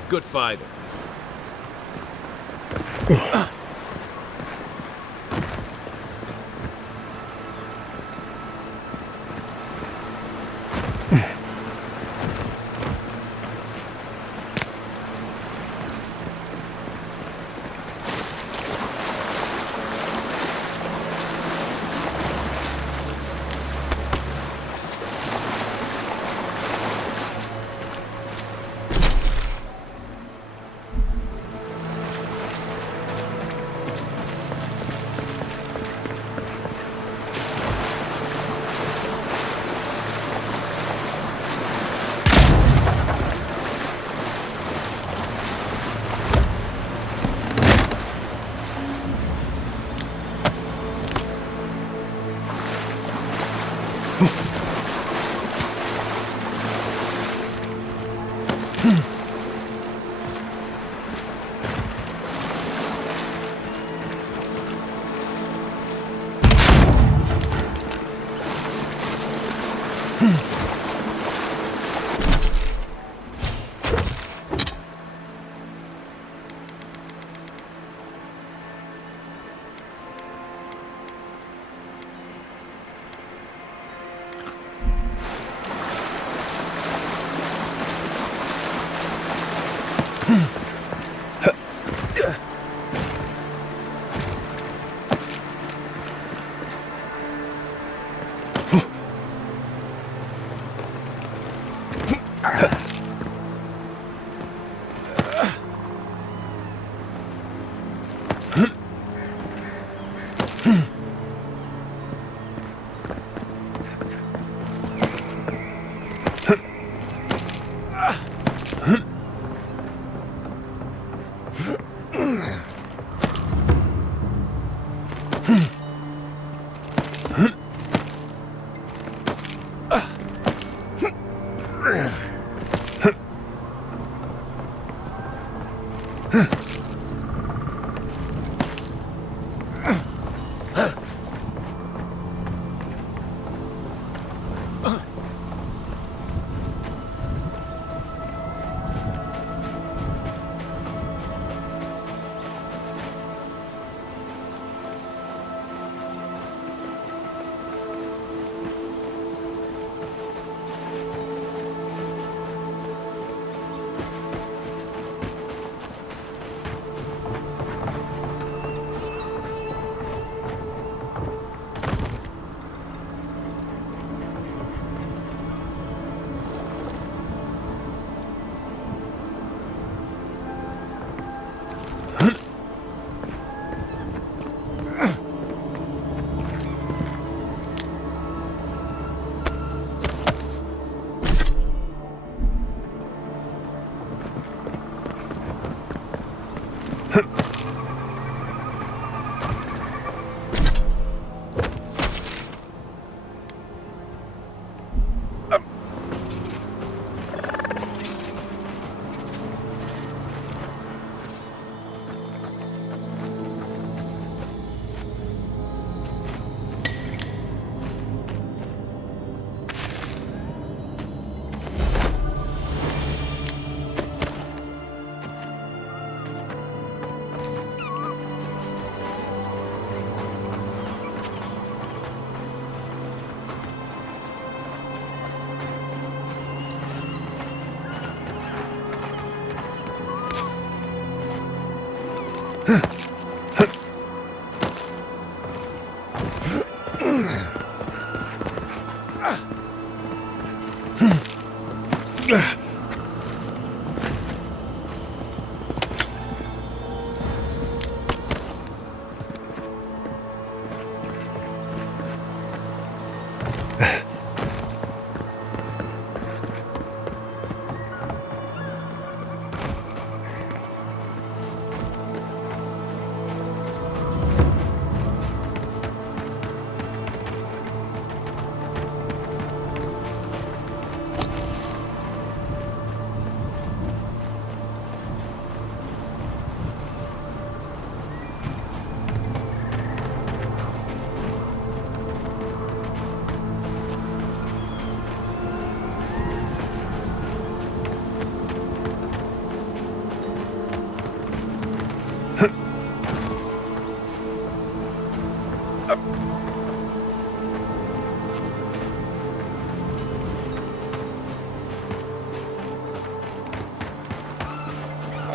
Good fighter.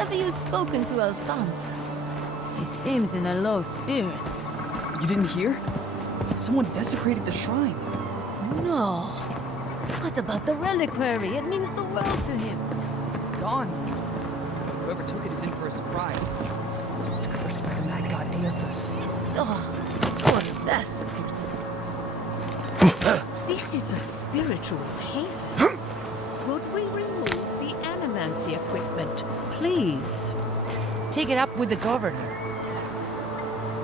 Have you spoken to Alfonso? He seems in a low spirits. You didn't hear? Someone desecrated the shrine. No. What about the reliquary? It means the world to him. Gone. Whoever took it is in for a surprise. It's cursed by the mad god Aethus. Oh, poor bastard. This is a spiritual haven. Could we remove the animancy equipment, please? Take it up with the governor.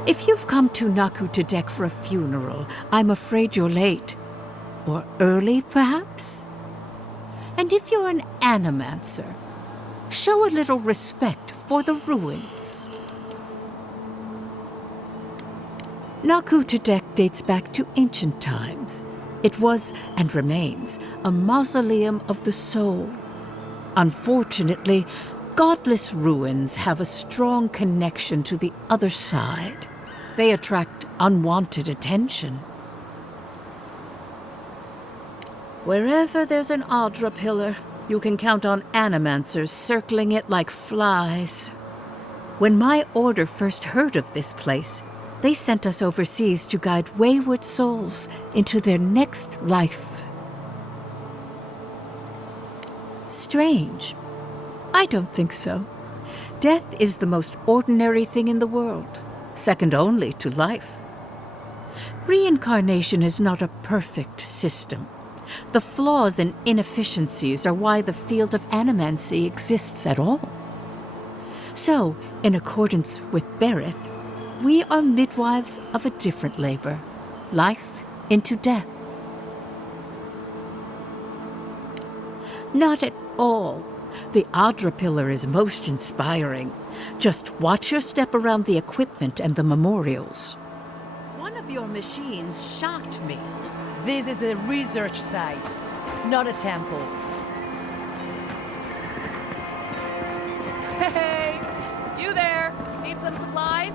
If you've come to Nakutadek for a funeral, I'm afraid you're late. Or early, perhaps? And if you're an animancer, show a little respect for the ruins. Nakutadek dates back to ancient times. It was, and remains, a mausoleum of the soul. Unfortunately, godless ruins have a strong connection to the other side. They attract unwanted attention. Wherever there's an Adra pillar, you can count on animancers circling it like flies. When my order first heard of this place, they sent us overseas to guide wayward souls into their next life. Strange. I don't think so. Death is the most ordinary thing in the world, second only to life. Reincarnation is not a perfect system. The flaws and inefficiencies are why the field of animancy exists at all. So, in accordance with Berith, we are midwives of a different labor, life into death. Not at all. The Adra pillar is most inspiring. Just watch your step around the equipment and the memorials. One of your machines shocked me. This is a research site, not a temple. Hey, you there? Need some supplies?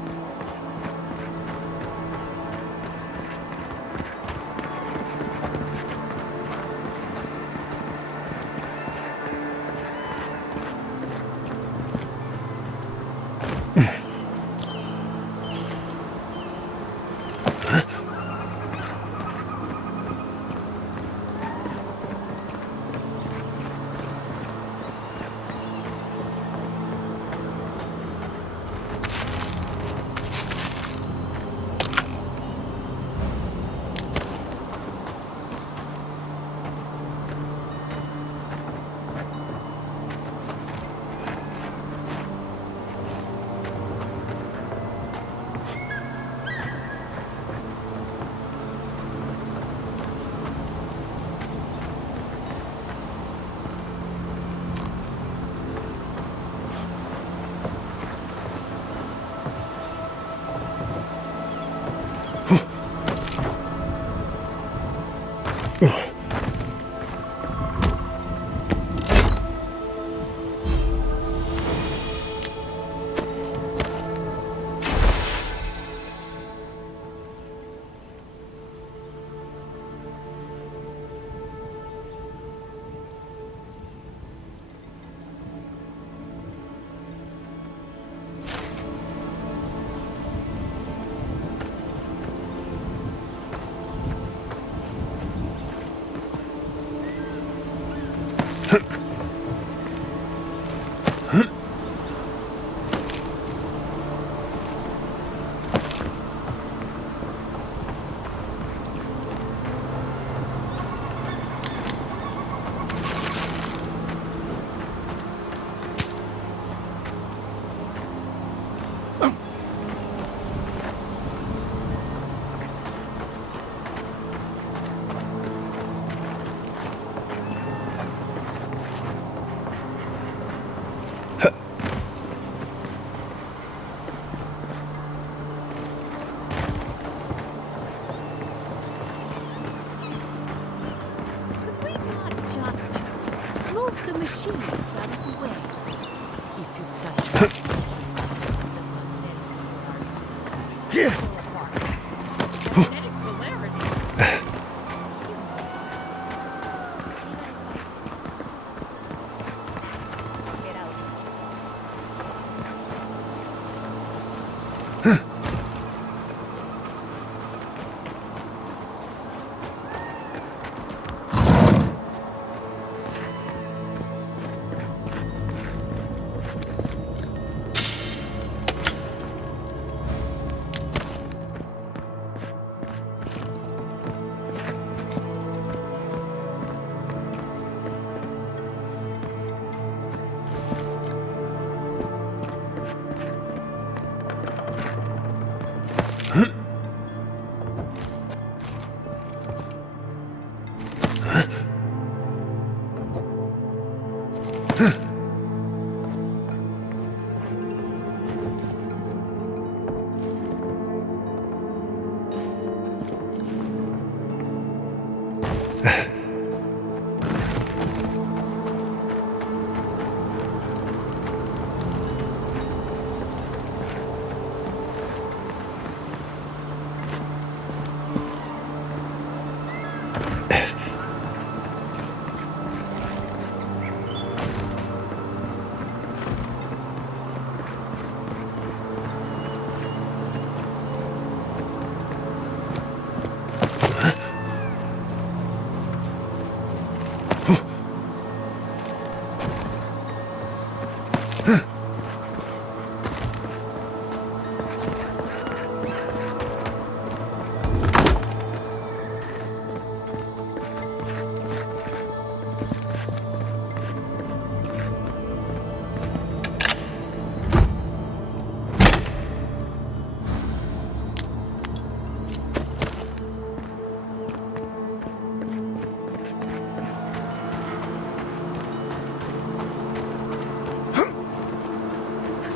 Move the machines out of the way. If you touch magnetic polarity.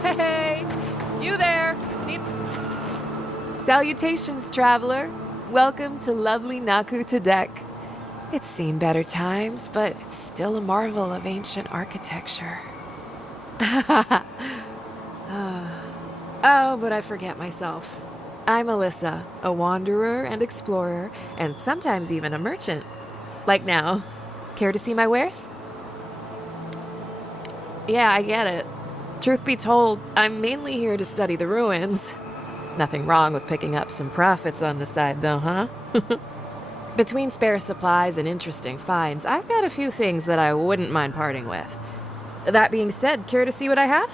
Hey, you there? Salutations, traveler. Welcome to lovely Naku Tadek. It's seen better times, but it's still a marvel of ancient architecture. Oh, but I forget myself. I'm Alyssa, a wanderer and explorer, and sometimes even a merchant. Like now. Care to see my wares? Yeah, I get it. Truth be told, I'm mainly here to study the ruins. Nothing wrong with picking up some profits on the side, though, huh? Between spare supplies and interesting finds, I've got a few things that I wouldn't mind parting with. That being said, care to see what I have?